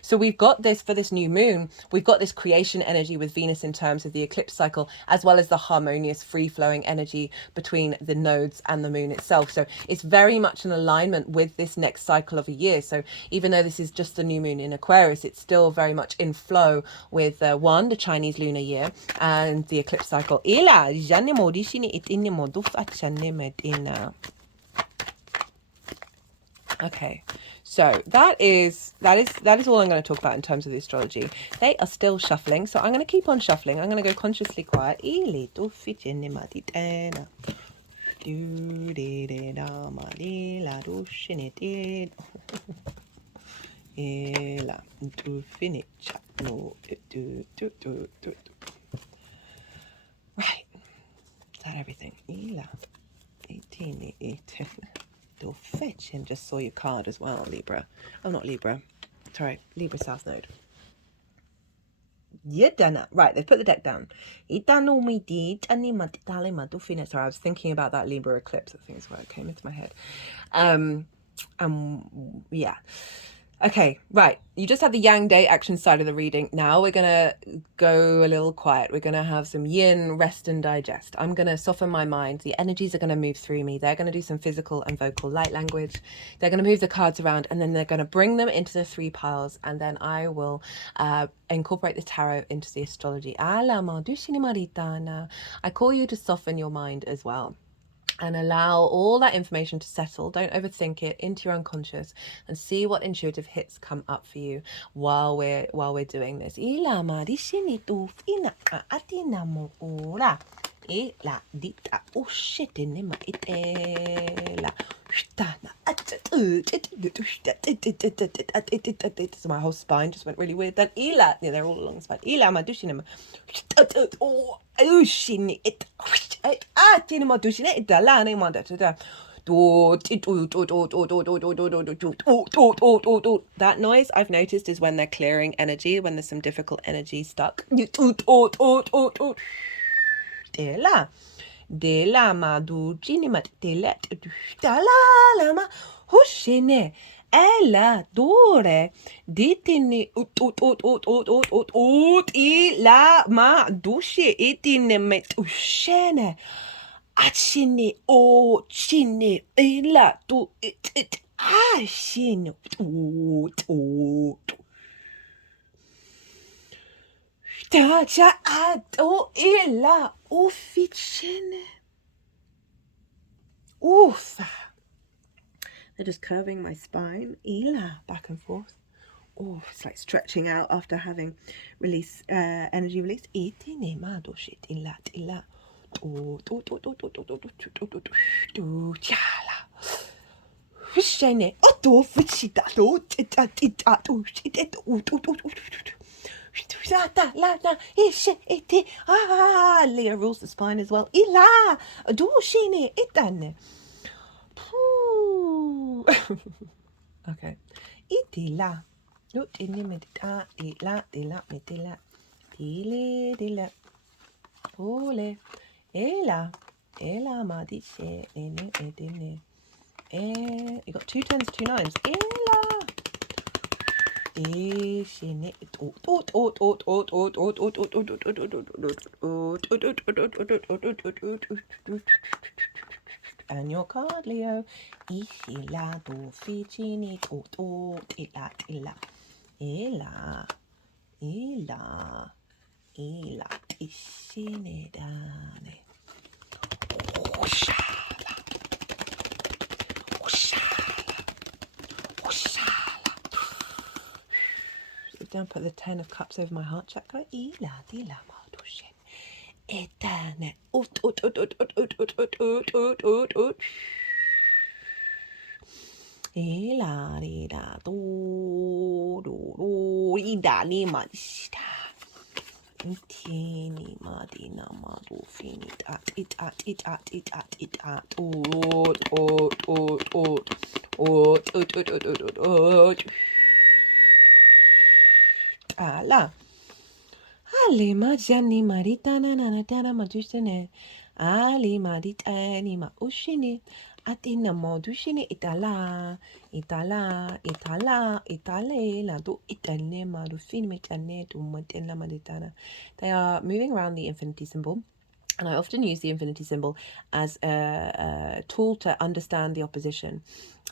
So we've got this for this new moon. We've got this creation energy with Venus in terms of the eclipse cycle, as well as the harmonious, free-flowing energy between the nodes and the moon itself. So it's very much in alignment with this next cycle of a year. So even though this is just the new moon in Aquarius, it's still very much in flow with the Chinese lunar year and the eclipse cycle. Okay, so that is all I'm going to talk about in terms of the astrology. They are still shuffling, so I'm going to keep on shuffling. I'm going to go consciously quiet. Right, is that everything? Don't fetch, and just saw your card as well, Libra. Oh, not Libra. Sorry, Libra South Node. Right, they've put the deck down. Sorry, I was thinking about that Libra eclipse. I think is where it came into my head. Yeah. Okay, right. You just had the Yang Day action side of the reading. Now we're going to go a little quiet. We're going to have some yin, rest and digest. I'm going to soften my mind. The energies are going to move through me. They're going to do some physical and vocal light language. They're going to move the cards around, and then they're going to bring them into the 3 piles, and then I will incorporate the tarot into the astrology. I call you to soften your mind as well, and allow all that information to settle. Don't overthink it, into your unconscious, and see what intuitive hits come up for you while we're doing this. ila dita ushitinima itela. So my whole spine just went really weird then. Ila, yeah, they're all along the spine. Ila madushinima. Ushini it. Tinima dushina itala ne manda. That noise I've noticed is when they're clearing energy, when there's some difficult energy stuck. De la ma du ginimat de let da la ma hushine ella dore ditini ut la ma dushe itine met ushene achine o chine ella tu it ashine Cha ado illa ufficine. Oof. They're just curving my spine. Illa back and forth. Oh, it's like stretching out after having energy release. Itine mado shit illa illa. Shine. Otto fichita do Leah rules the spine as well. Ila do shine itan. Okay. Itila. Look in the medita. Dila medila. Dila. Ole. Ela madishe ene edine. You got 2 10s, 2 9s. Ela. And your card, Leo. Ishila do ficini ila ishine dane. Don't put the 10 of cups over my heart chakra. Ila dila madushin. Etane. Ila dida do ida ni madista. Tini madina madu finit at ala ali majani marita na tana madushine ali marita ni ma ushini atina modushini itala la do itane madufin metane to matena maditana. They are moving around the infinity symbol. And I often use the infinity symbol as a tool to understand the opposition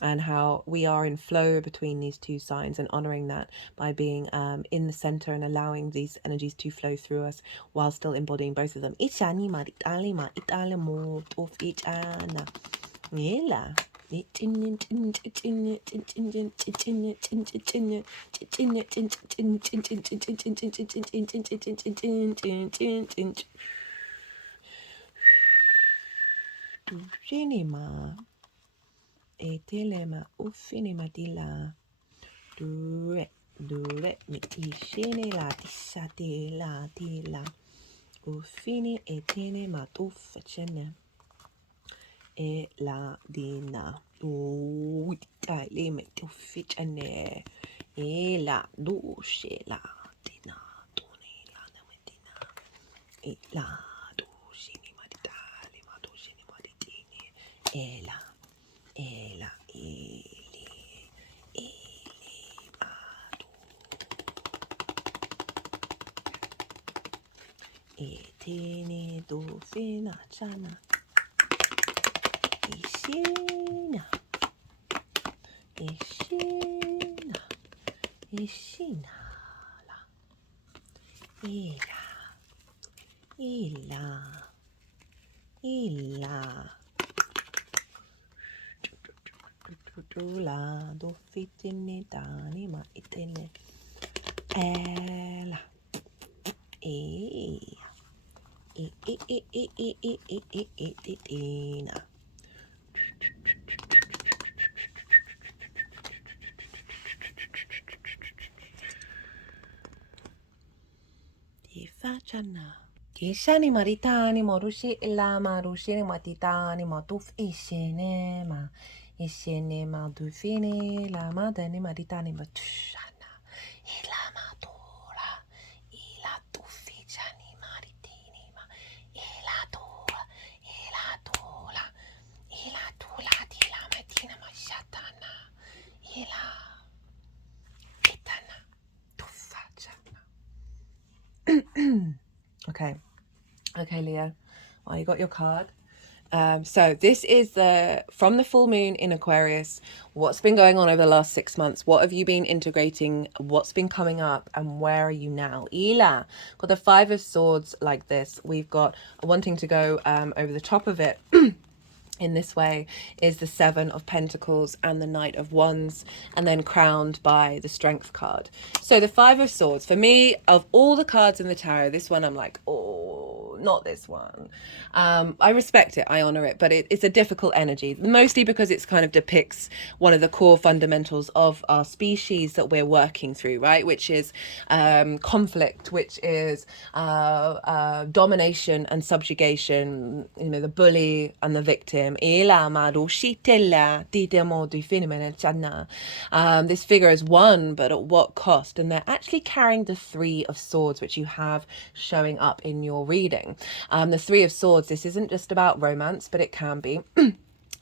and how we are in flow between these two signs, and honoring that by being in the center and allowing these energies to flow through us while still embodying both of them. Cinema etelema ufinima dila dure mitishine la disate la dila ufini etenema tufacene e la dina uitale metuficene e la dushe la dina tuni la medina e la Ela, madu. Etene do fina chana. Ishina. La. Ila. La do fitine dani ma itene ela Kishani maritani morushi ilama rushini matitani matuf ishene ma dufini lama dani maritani matushana ilama tora ila tufichani maritini ma ila tola tila matina mashatana ila itana tufachana. Okay, Leo. Well, you got your card. So this is from the full moon in Aquarius. What's been going on over the last 6 months? What have you been integrating? What's been coming up? And where are you now? Ila. Got the 5 of Swords like this. We've got wanting to go over the top of it. In this way is the 7 of Pentacles and the Knight of Wands, and then crowned by the Strength card. So the 5 of Swords, for me, of all the cards in the tarot, this one I'm like, oh, not this one. I respect it, I honor it, but it's a difficult energy, mostly because it's kind of depicts one of the core fundamentals of our species that we're working through, right? Which is conflict, which is domination and subjugation, you know, the bully and the victim. This figure is one, but at what cost? And they're actually carrying the 3 of Swords, which you have showing up in your reading. The 3 of Swords, this isn't just about romance, but it can be.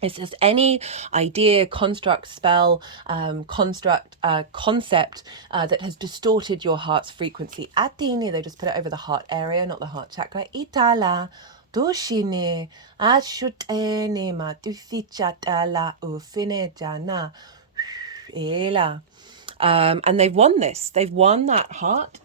It's just any idea, construct, spell, concept that has distorted your heart's frequency. Atini, they just put it over the heart area, not the heart chakra. Itala, doshine, ashutene, matufichatala, ufine jana, ela. And they've won this. They've won that heart,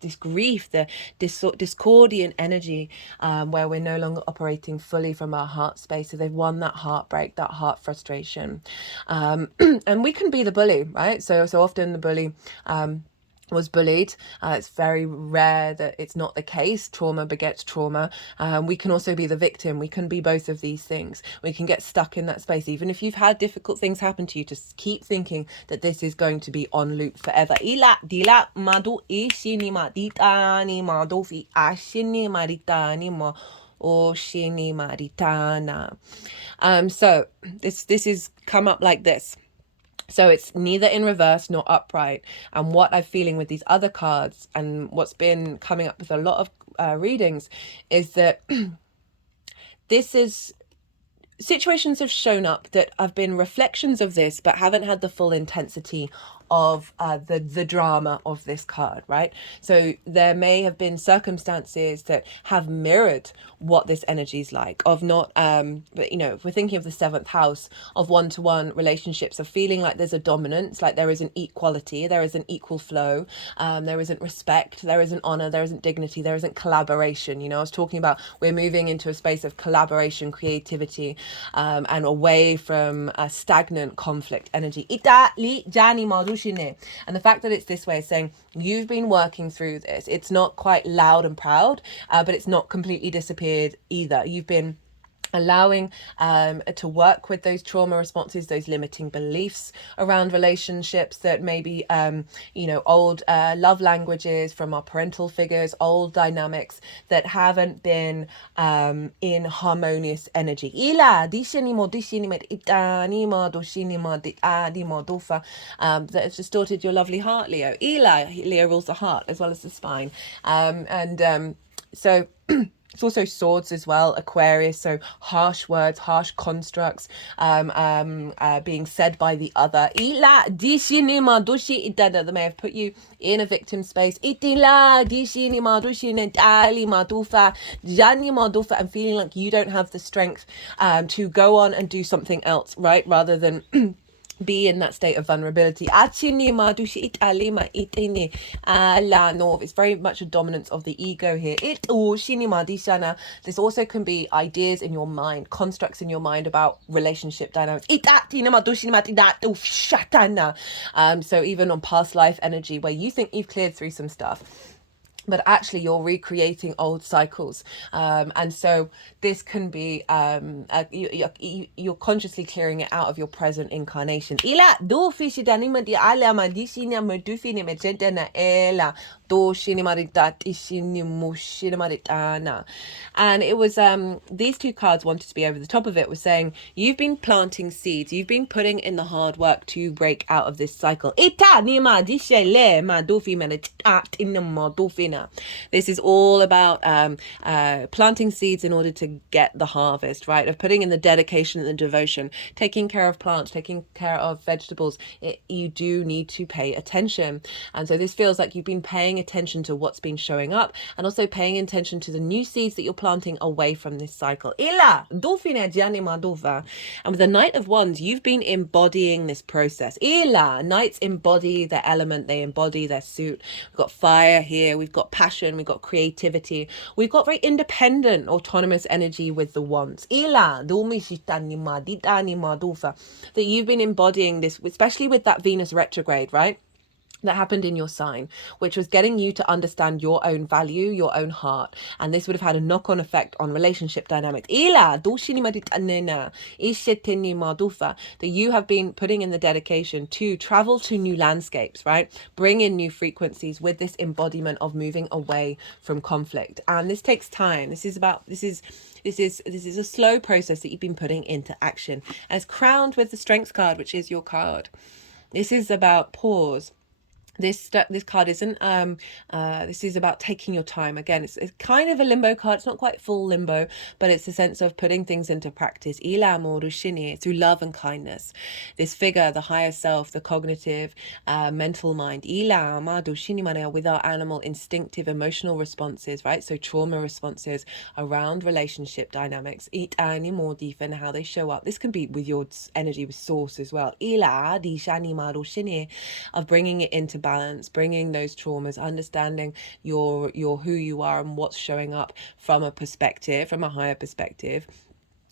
this grief, the discordian energy, where we're no longer operating fully from our heart space. So they've won that heartbreak, that heart frustration. And we can be the bully, right? So often the bully was bullied. It's very rare that it's not the case. Trauma begets trauma. We can also be the victim. We can be both of these things. We can get stuck in that space. Even if you've had difficult things happen to you, just keep thinking that this is going to be on loop forever. So this is come up like this. So it's neither in reverse nor upright. And what I'm feeling with these other cards and what's been coming up with a lot of readings is that this is situations have shown up that have been reflections of this, but haven't had the full intensity of the drama of this card, right? So there may have been circumstances that have mirrored what this energy is like, of not but you know, if we're thinking of the 7th house of one-to-one relationships, of feeling like there's a dominance, like there is an equality, there is an equal flow, there isn't respect, there isn't honor, there isn't dignity, there isn't collaboration. You know, I was talking about we're moving into a space of collaboration, creativity, and away from a stagnant conflict energy. And the fact that it's this way is saying you've been working through this. It's not quite loud and proud, but it's not completely disappeared either. You've been allowing to work with those trauma responses, those limiting beliefs around relationships that maybe you know, old love languages from our parental figures, old dynamics that haven't been in harmonious energy. That has distorted your lovely heart, Leo. Leo rules the heart as well as the spine, so it's also swords as well, Aquarius, so harsh words, harsh constructs being said by the other. That may have put you in a victim space. And feeling like you don't have the strength to go on and do something else, right? Rather than be in that state of vulnerability. It's very much a dominance of the ego here. This also can be ideas in your mind, constructs in your mind about relationship dynamics. So even on past life energy where you think you've cleared through some stuff, but actually you're recreating old cycles, and so this can be you're consciously clearing it out of your present incarnation. Ila do fishi danima di ala madishina medufini medena ela do shinimarit ishini mushinimaritana. And it was these two cards wanted to be over the top of it, was saying you've been planting seeds, you've been putting in the hard work to break out of this cycle. Ita nima dishele madufi menetat in the madufina. This is all about planting seeds in order to get the harvest, right? Of putting in the dedication and the devotion, taking care of plants, taking care of vegetables. You do need to pay attention. And so this feels like you've been paying attention to what's been showing up, and also paying attention to the new seeds that you're planting away from this cycle. And with the Knight of Wands, you've been embodying this process. Knights embody their element, they embody their suit. We've got fire here, we've got passion, we've got creativity, we've got very independent, autonomous energy with the Wands. That you've been embodying this, especially with that Venus retrograde, right? That happened in your sign, which was getting you to understand your own value, your own heart. And this would have had a knock-on effect on relationship dynamics. That you have been putting in the dedication to travel to new landscapes, right? Bring in new frequencies with this embodiment of moving away from conflict. And this takes time. This is a slow process that you've been putting into action. As crowned with the Strength card, which is your card. This is about pause. This card isn't this is about taking your time. Again, it's kind of a limbo card. It's not quite full limbo, but it's a sense of putting things into practice through love and kindness. This figure, the higher self, the cognitive mental mind, with our animal instinctive emotional responses, right? So trauma responses around relationship dynamics, and how they show up. This can be with your energy with source as well, of bringing it into balance, bringing those traumas, understanding your who you are and what's showing up from a higher perspective,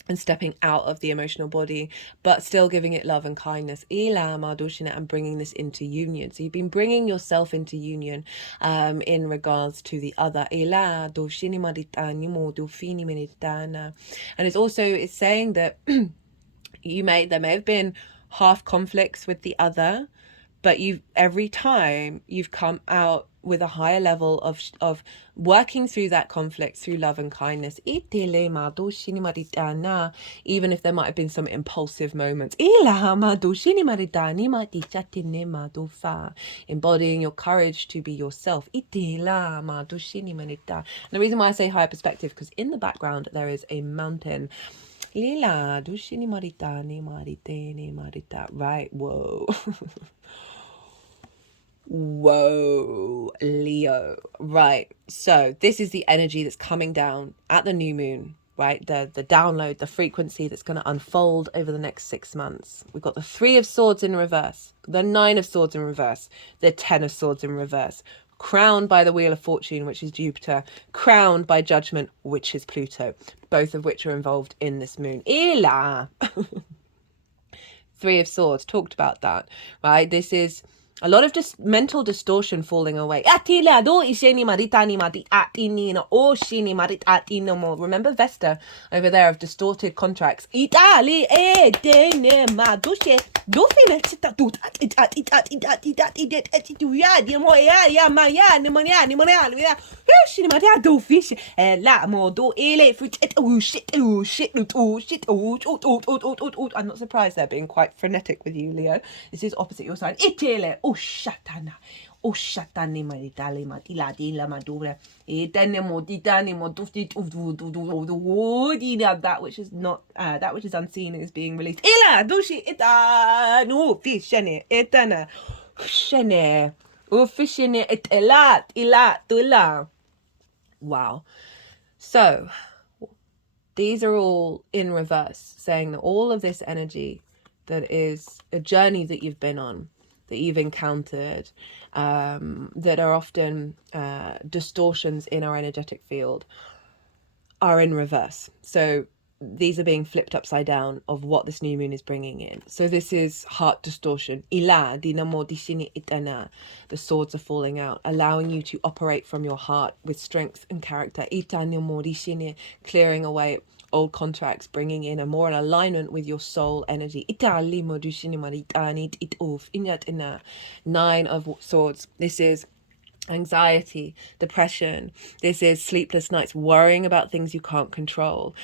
and stepping out of the emotional body, but still giving it love and kindness, and bringing this into union. So you've been bringing yourself into union in regards to the other. And it's saying that there may have been half conflicts with the other, but every time you've come out with a higher level of working through that conflict through love and kindness, even if there might have been some impulsive moments, embodying your courage to be yourself. And the reason why I say higher perspective, because in the background there is a mountain. Right, whoa. Whoa, Leo. Right, so this is the energy that's coming down at the new moon, right? The download, the frequency that's going to unfold over the next 6 months. We've got the 3 of Swords in reverse, the 9 of Swords in reverse, the 10 of Swords in reverse, crowned by the Wheel of Fortune, which is Jupiter, crowned by Judgment, which is Pluto, both of which are involved in this moon. 3 of Swords, talked about that, right? This is a lot of just mental distortion falling away. Remember Vesta over there of distorted contracts. I'm not surprised they're being quite frenetic with you, Leo. This is opposite your side. Shatana. Shatani maritali matila dila madura. That which is not that which is unseen is being released. Ila dushi ita no fishene etana shene ufishene etelat ila tula. Wow. So these are all in reverse, saying that all of this energy that is a journey that you've been on, that you've encountered, that are often distortions in our energetic field, are in reverse. So these are being flipped upside down of what this new moon is bringing in. So this is heart distortion. Ila dinamo dishini itana. The swords are falling out, allowing you to operate from your heart with strength and character. Itanimo dishini, clearing away old contracts, bringing in a more in alignment with your soul energy. Italimo dishini maritanit ituf inyatina. 9 of Swords. This is anxiety, depression. This is sleepless nights, worrying about things you can't control,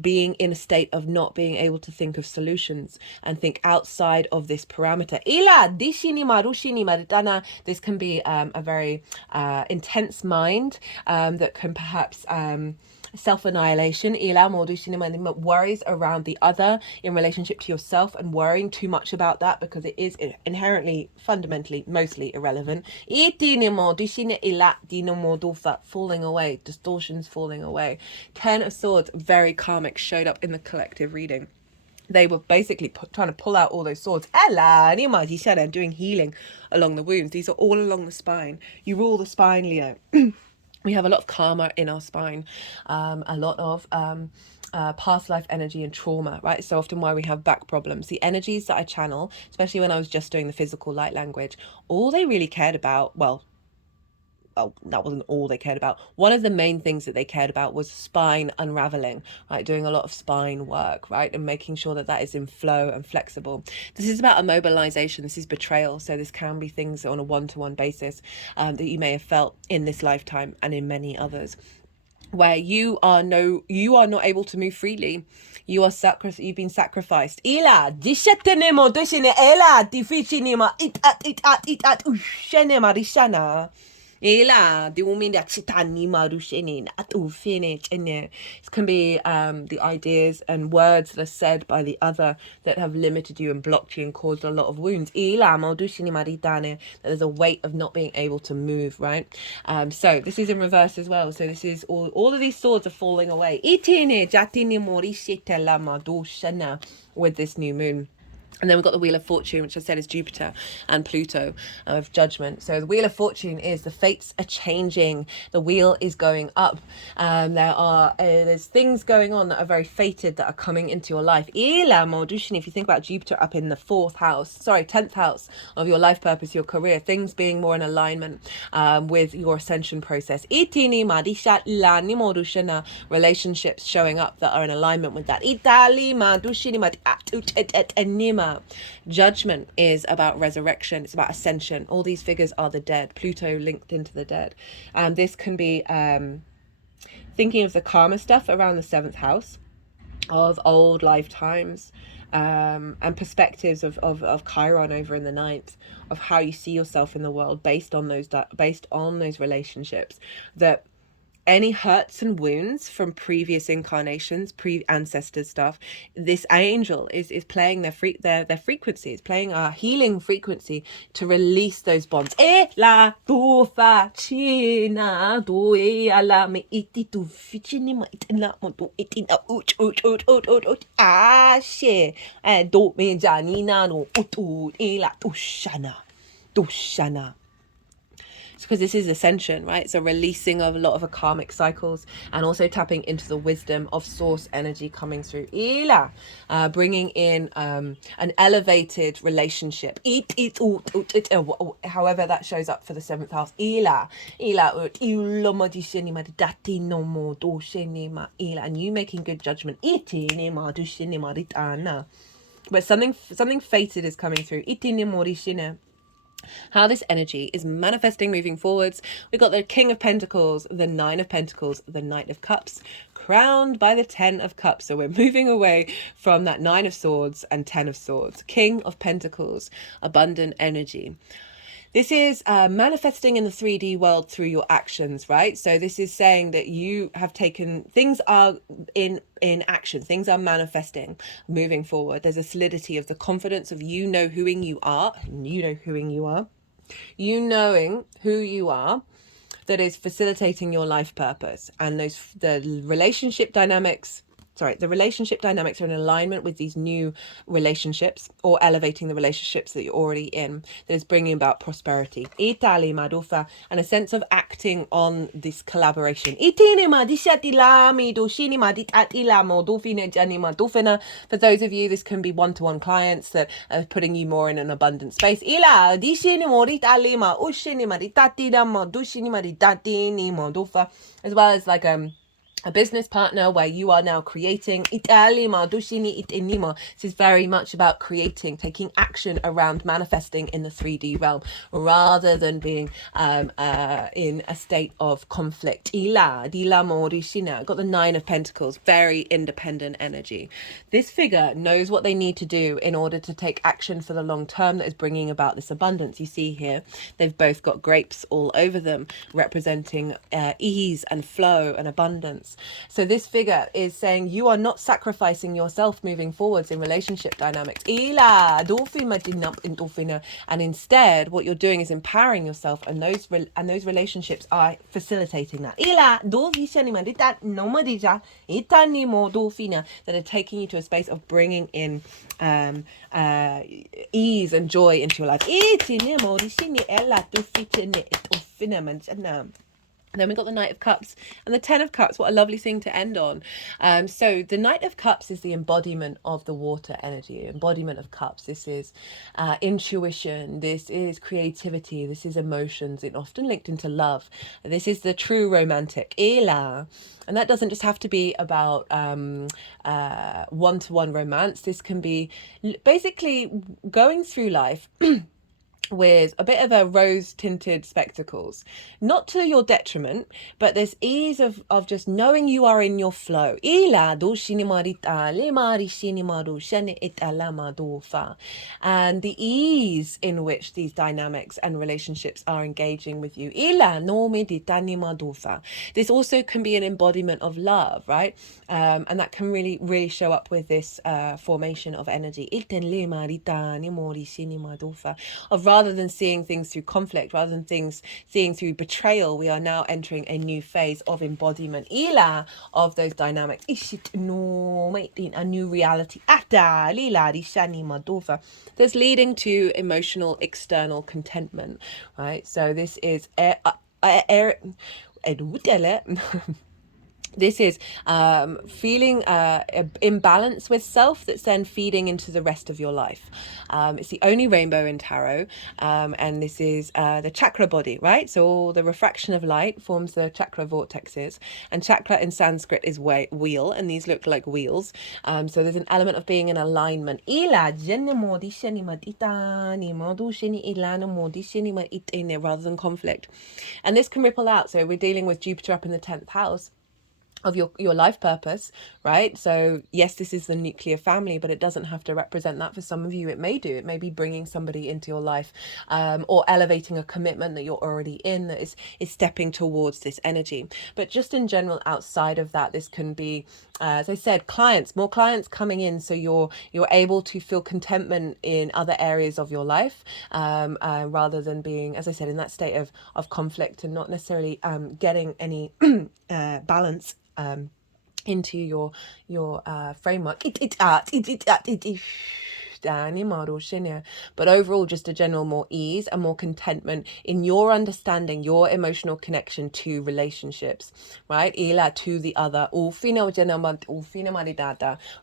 being in a state of not being able to think of solutions and think outside of this parameter. This can be a very intense mind that can perhaps self-annihilation, worries around the other in relationship to yourself, and worrying too much about that because it is inherently, fundamentally, mostly irrelevant. Falling away, distortions falling away. 10 of Swords, very karmic, showed up in the collective reading. They were basically trying to pull out all those swords. And doing healing along the wounds. These are all along the spine. You rule the spine, Leo. We have a lot of karma in our spine, a lot of past life energy and trauma, right? So often why we have back problems. The energies that I channel, especially when I was just doing the physical light language, all they really cared about, well, that wasn't all they cared about. One of the main things that they cared about was spine unraveling, right? Doing a lot of spine work, right? And making sure that that is in flow and flexible. This is about immobilization. This is betrayal. So this can be things on a one-to-one basis that you may have felt in this lifetime and in many others, where you are not able to move freely. You are you've been sacrificed. Ila dishetenemo deshine ela difichinima it ushenema dishana. It can be the ideas and words that are said by the other that have limited you and blocked you and caused a lot of wounds. That there's a weight of not being able to move, right? So this is in reverse as well. So this is all of these swords are falling away with this new moon. And then we've got the Wheel of Fortune, which I said is Jupiter and Pluto of Judgment. So the Wheel of Fortune is the fates are changing. The wheel is going up. There's things going on that are very fated that are coming into your life. If you think about Jupiter up in the 10th house of your life purpose, your career, things being more in alignment with your ascension process. Relationships showing up that are in alignment with that. Judgment is about resurrection. It's about ascension. All these figures are the dead. Pluto linked into the dead. This can be thinking of the karma stuff around the 7th house of old lifetimes, and perspectives of Chiron over in the 9th, of how you see yourself in the world based on those relationships. That any hurts and wounds from previous incarnations, ancestor stuff, this angel is playing their frequency, is playing our healing frequency to release those bonds. Because this is ascension, right? So releasing of a lot of karmic cycles, and also tapping into the wisdom of source energy coming through. Bringing in an elevated relationship. However that shows up for the 7th house. And you making good judgment. But something fated is coming through. How this energy is manifesting moving forwards. We've got the King of Pentacles, the 9 of Pentacles, the Knight of Cups, crowned by the 10 of Cups. So we're moving away from that 9 of Swords and 10 of Swords. King of Pentacles, abundant energy. This is manifesting in the 3D world through your actions, right? So this is saying that you have taken, things are in action, things are manifesting, moving forward. There's a solidity of the confidence of you knowing who you are, that is facilitating your life purpose. And the relationship dynamics the relationship dynamics are in alignment with these new relationships, or elevating the relationships that you're already in, that is bringing about prosperity. Italy madufa, and a sense of acting on this collaboration. For those of you, this can be one-to-one clients that are putting you more in an abundant space. As well as like a business partner where you are now creating. This is very much about creating, taking action around manifesting in the 3D realm, rather than being in a state of conflict. Got the 9 of Pentacles, very independent energy. This figure knows what they need to do in order to take action for the long term that is bringing about this abundance. You see here, they've both got grapes all over them, representing ease and flow and abundance. So this figure is saying you are not sacrificing yourself moving forwards in relationship dynamics. And instead, what you're doing is empowering yourself, and those relationships are facilitating that. That are taking you to a space of bringing in ease and joy into your life. Then we got the Knight of Cups and the 10 of Cups. What a lovely thing to end on. So the Knight of Cups is the embodiment of the water energy, embodiment of cups. This is intuition. This is creativity. This is emotions. It's often linked into love. This is the true romantic. And that doesn't just have to be about one-to-one romance. This can be basically going through life with a bit of a rose-tinted spectacles, not to your detriment, but this ease of just knowing you are in your flow. And the ease in which these dynamics and relationships are engaging with you. This also can be an embodiment of love, right? And that can really show up with this formation of energy. Of rather than seeing things through conflict, rather than seeing through betrayal, we are now entering a new phase of embodiment of those dynamics. A new reality. That's leading to emotional external contentment, right? So this is this is feeling imbalance with self that's then feeding into the rest of your life. It's the only rainbow in tarot, and this is the chakra body, right? So all the refraction of light forms the chakra vortexes, and chakra in Sanskrit is wheel, and these look like wheels. So there's an element of being in alignment. Rather than conflict. And this can ripple out. So we're dealing with Jupiter up in the 10th house of your life purpose, right? So yes, this is the nuclear family, but it doesn't have to represent that. For some of you, it may do. It may be bringing somebody into your life, or elevating a commitment that you're already in, that is stepping towards this energy. But just in general, outside of that, this can be, as I said, more clients coming in, so you're able to feel contentment in other areas of your life, rather than being, as I said, in that state of conflict, and not necessarily getting any balance into your framework. But overall, just a general more ease and more contentment in your understanding, your emotional connection to relationships, right? To the other,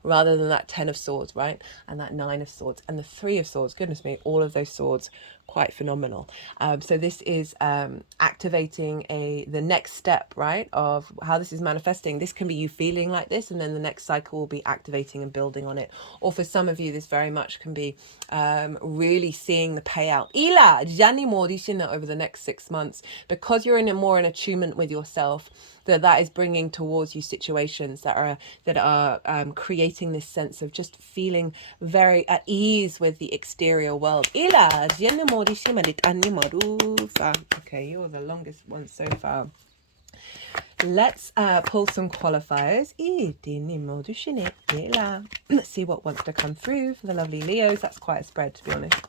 rather than that 10 of swords, right? And that 9 of swords and the 3 of swords. Goodness me, all of those swords, quite phenomenal. So this is activating the next step, right, of how this is manifesting. This can be you feeling like this, and then the next cycle will be activating and building on it. Or for some of you, this very much can be really seeing the payout over the next 6 months, because you're more in attunement with yourself, that is bringing towards you situations that are creating this sense of just feeling very at ease with the exterior world. Okay, you're the longest one so far. Let's pull some qualifiers. Let's see what wants to come through for the lovely Leos. That's quite a spread, to be honest.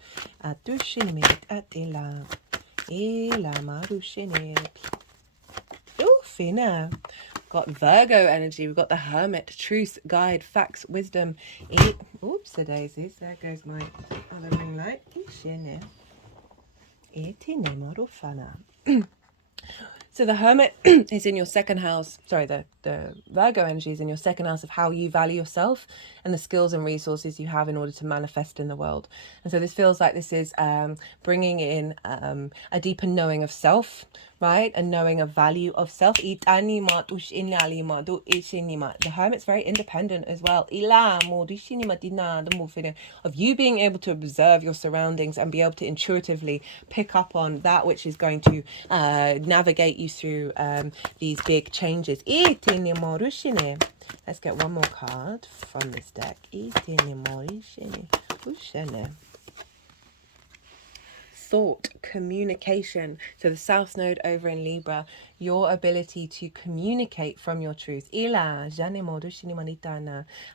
got Virgo energy. We've got the Hermit, truth, guide, facts, wisdom. Oops, the daisies. There goes my other ring light. So the Hermit is in your second house. Sorry, the Virgo energy is in your second house of how you value yourself and the skills and resources you have in order to manifest in the world. And so this feels like this is bringing in a deeper knowing of self, right? A knowing of value of self. The Hermit's very independent as well. Of you being able to observe your surroundings and be able to intuitively pick up on that which is going to navigate you through these big changes. Let's get one more card from this deck. Thought, communication. So the South Node over in Libra, your ability to communicate from your truth. And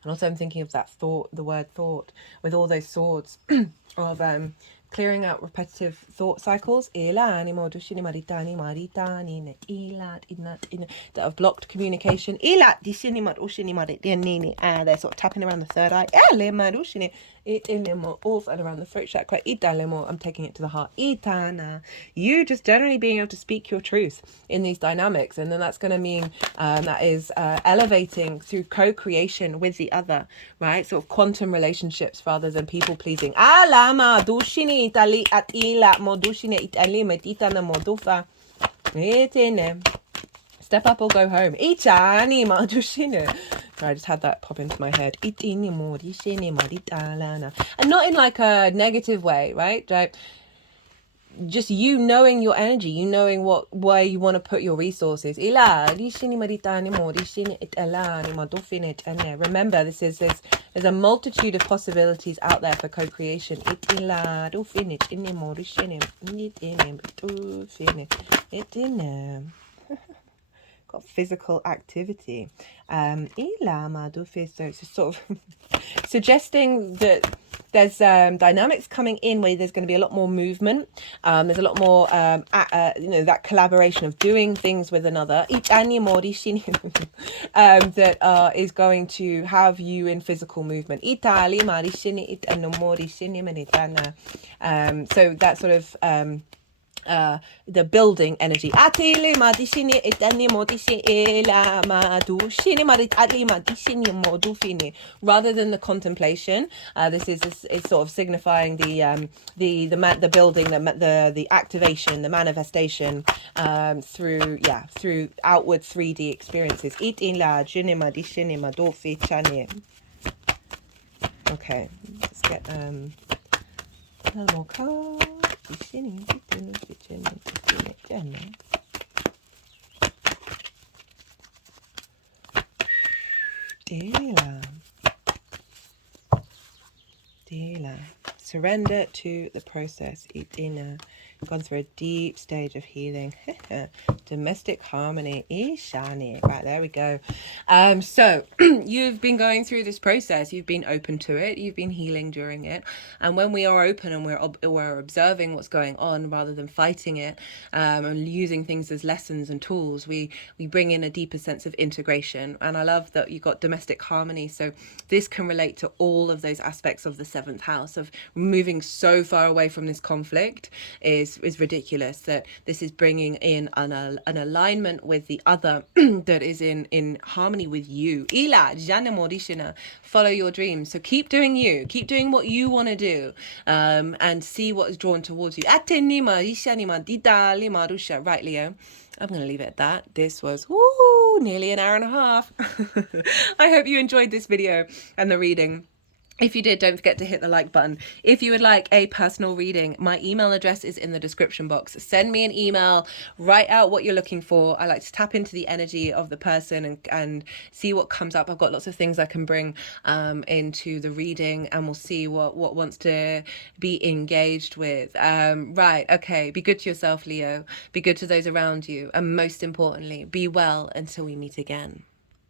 also I'm thinking of that thought, the word thought, with all those swords of clearing out repetitive thought cycles that have blocked communication. They're sort of tapping around the third eye, also around the throat chakra. I'm taking it to the heart. You just generally being able to speak your truth in these dynamics, and then that's going to mean that is elevating through co-creation with the other, right? Sort of quantum relationships rather than people pleasing. Step up or go home. Sorry, I just had that pop into my head. And not in like a negative way, right? Like, just you knowing your energy, you knowing where you want to put your resources. Remember, there's a multitude of possibilities out there for co-creation. Got physical activity. So it's sort of suggesting that there's dynamics coming in where there's going to be a lot more movement. There's a lot more, that collaboration of doing things with another. That is going to have you in physical movement. So that sort of the building energy rather than the contemplation. This is sort of signifying the building, the activation, the manifestation through outward 3D experiences. Okay, let's get a little more cards. Surrender to the process. Gone through a deep stage of healing. Domestic harmony. Right, there we go. So you've been going through this process. You've been open to it. You've been healing during it. And when we are open and we're observing what's going on rather than fighting it, and using things as lessons and tools, we bring in a deeper sense of integration. And I love that you got domestic harmony. So this can relate to all of those aspects of the seventh house of moving so far away from this conflict is ridiculous. That this is bringing in an alignment with the other that is in harmony with you. Follow your dreams. So keep doing you. Keep doing what you want to do, and see what is drawn towards you. Right, Leo? I'm going to leave it at that. This was nearly an hour and a half. I hope you enjoyed this video and the reading. If you did, don't forget to hit the like button. If you would like a personal reading, my email address is in the description box. Send me an email, write out what you're looking for. I like to tap into the energy of the person and see what comes up. I've got lots of things I can bring into the reading, and we'll see what wants to be engaged with. Right, okay, be good to yourself, Leo. Be good to those around you. And most importantly, be well until we meet again.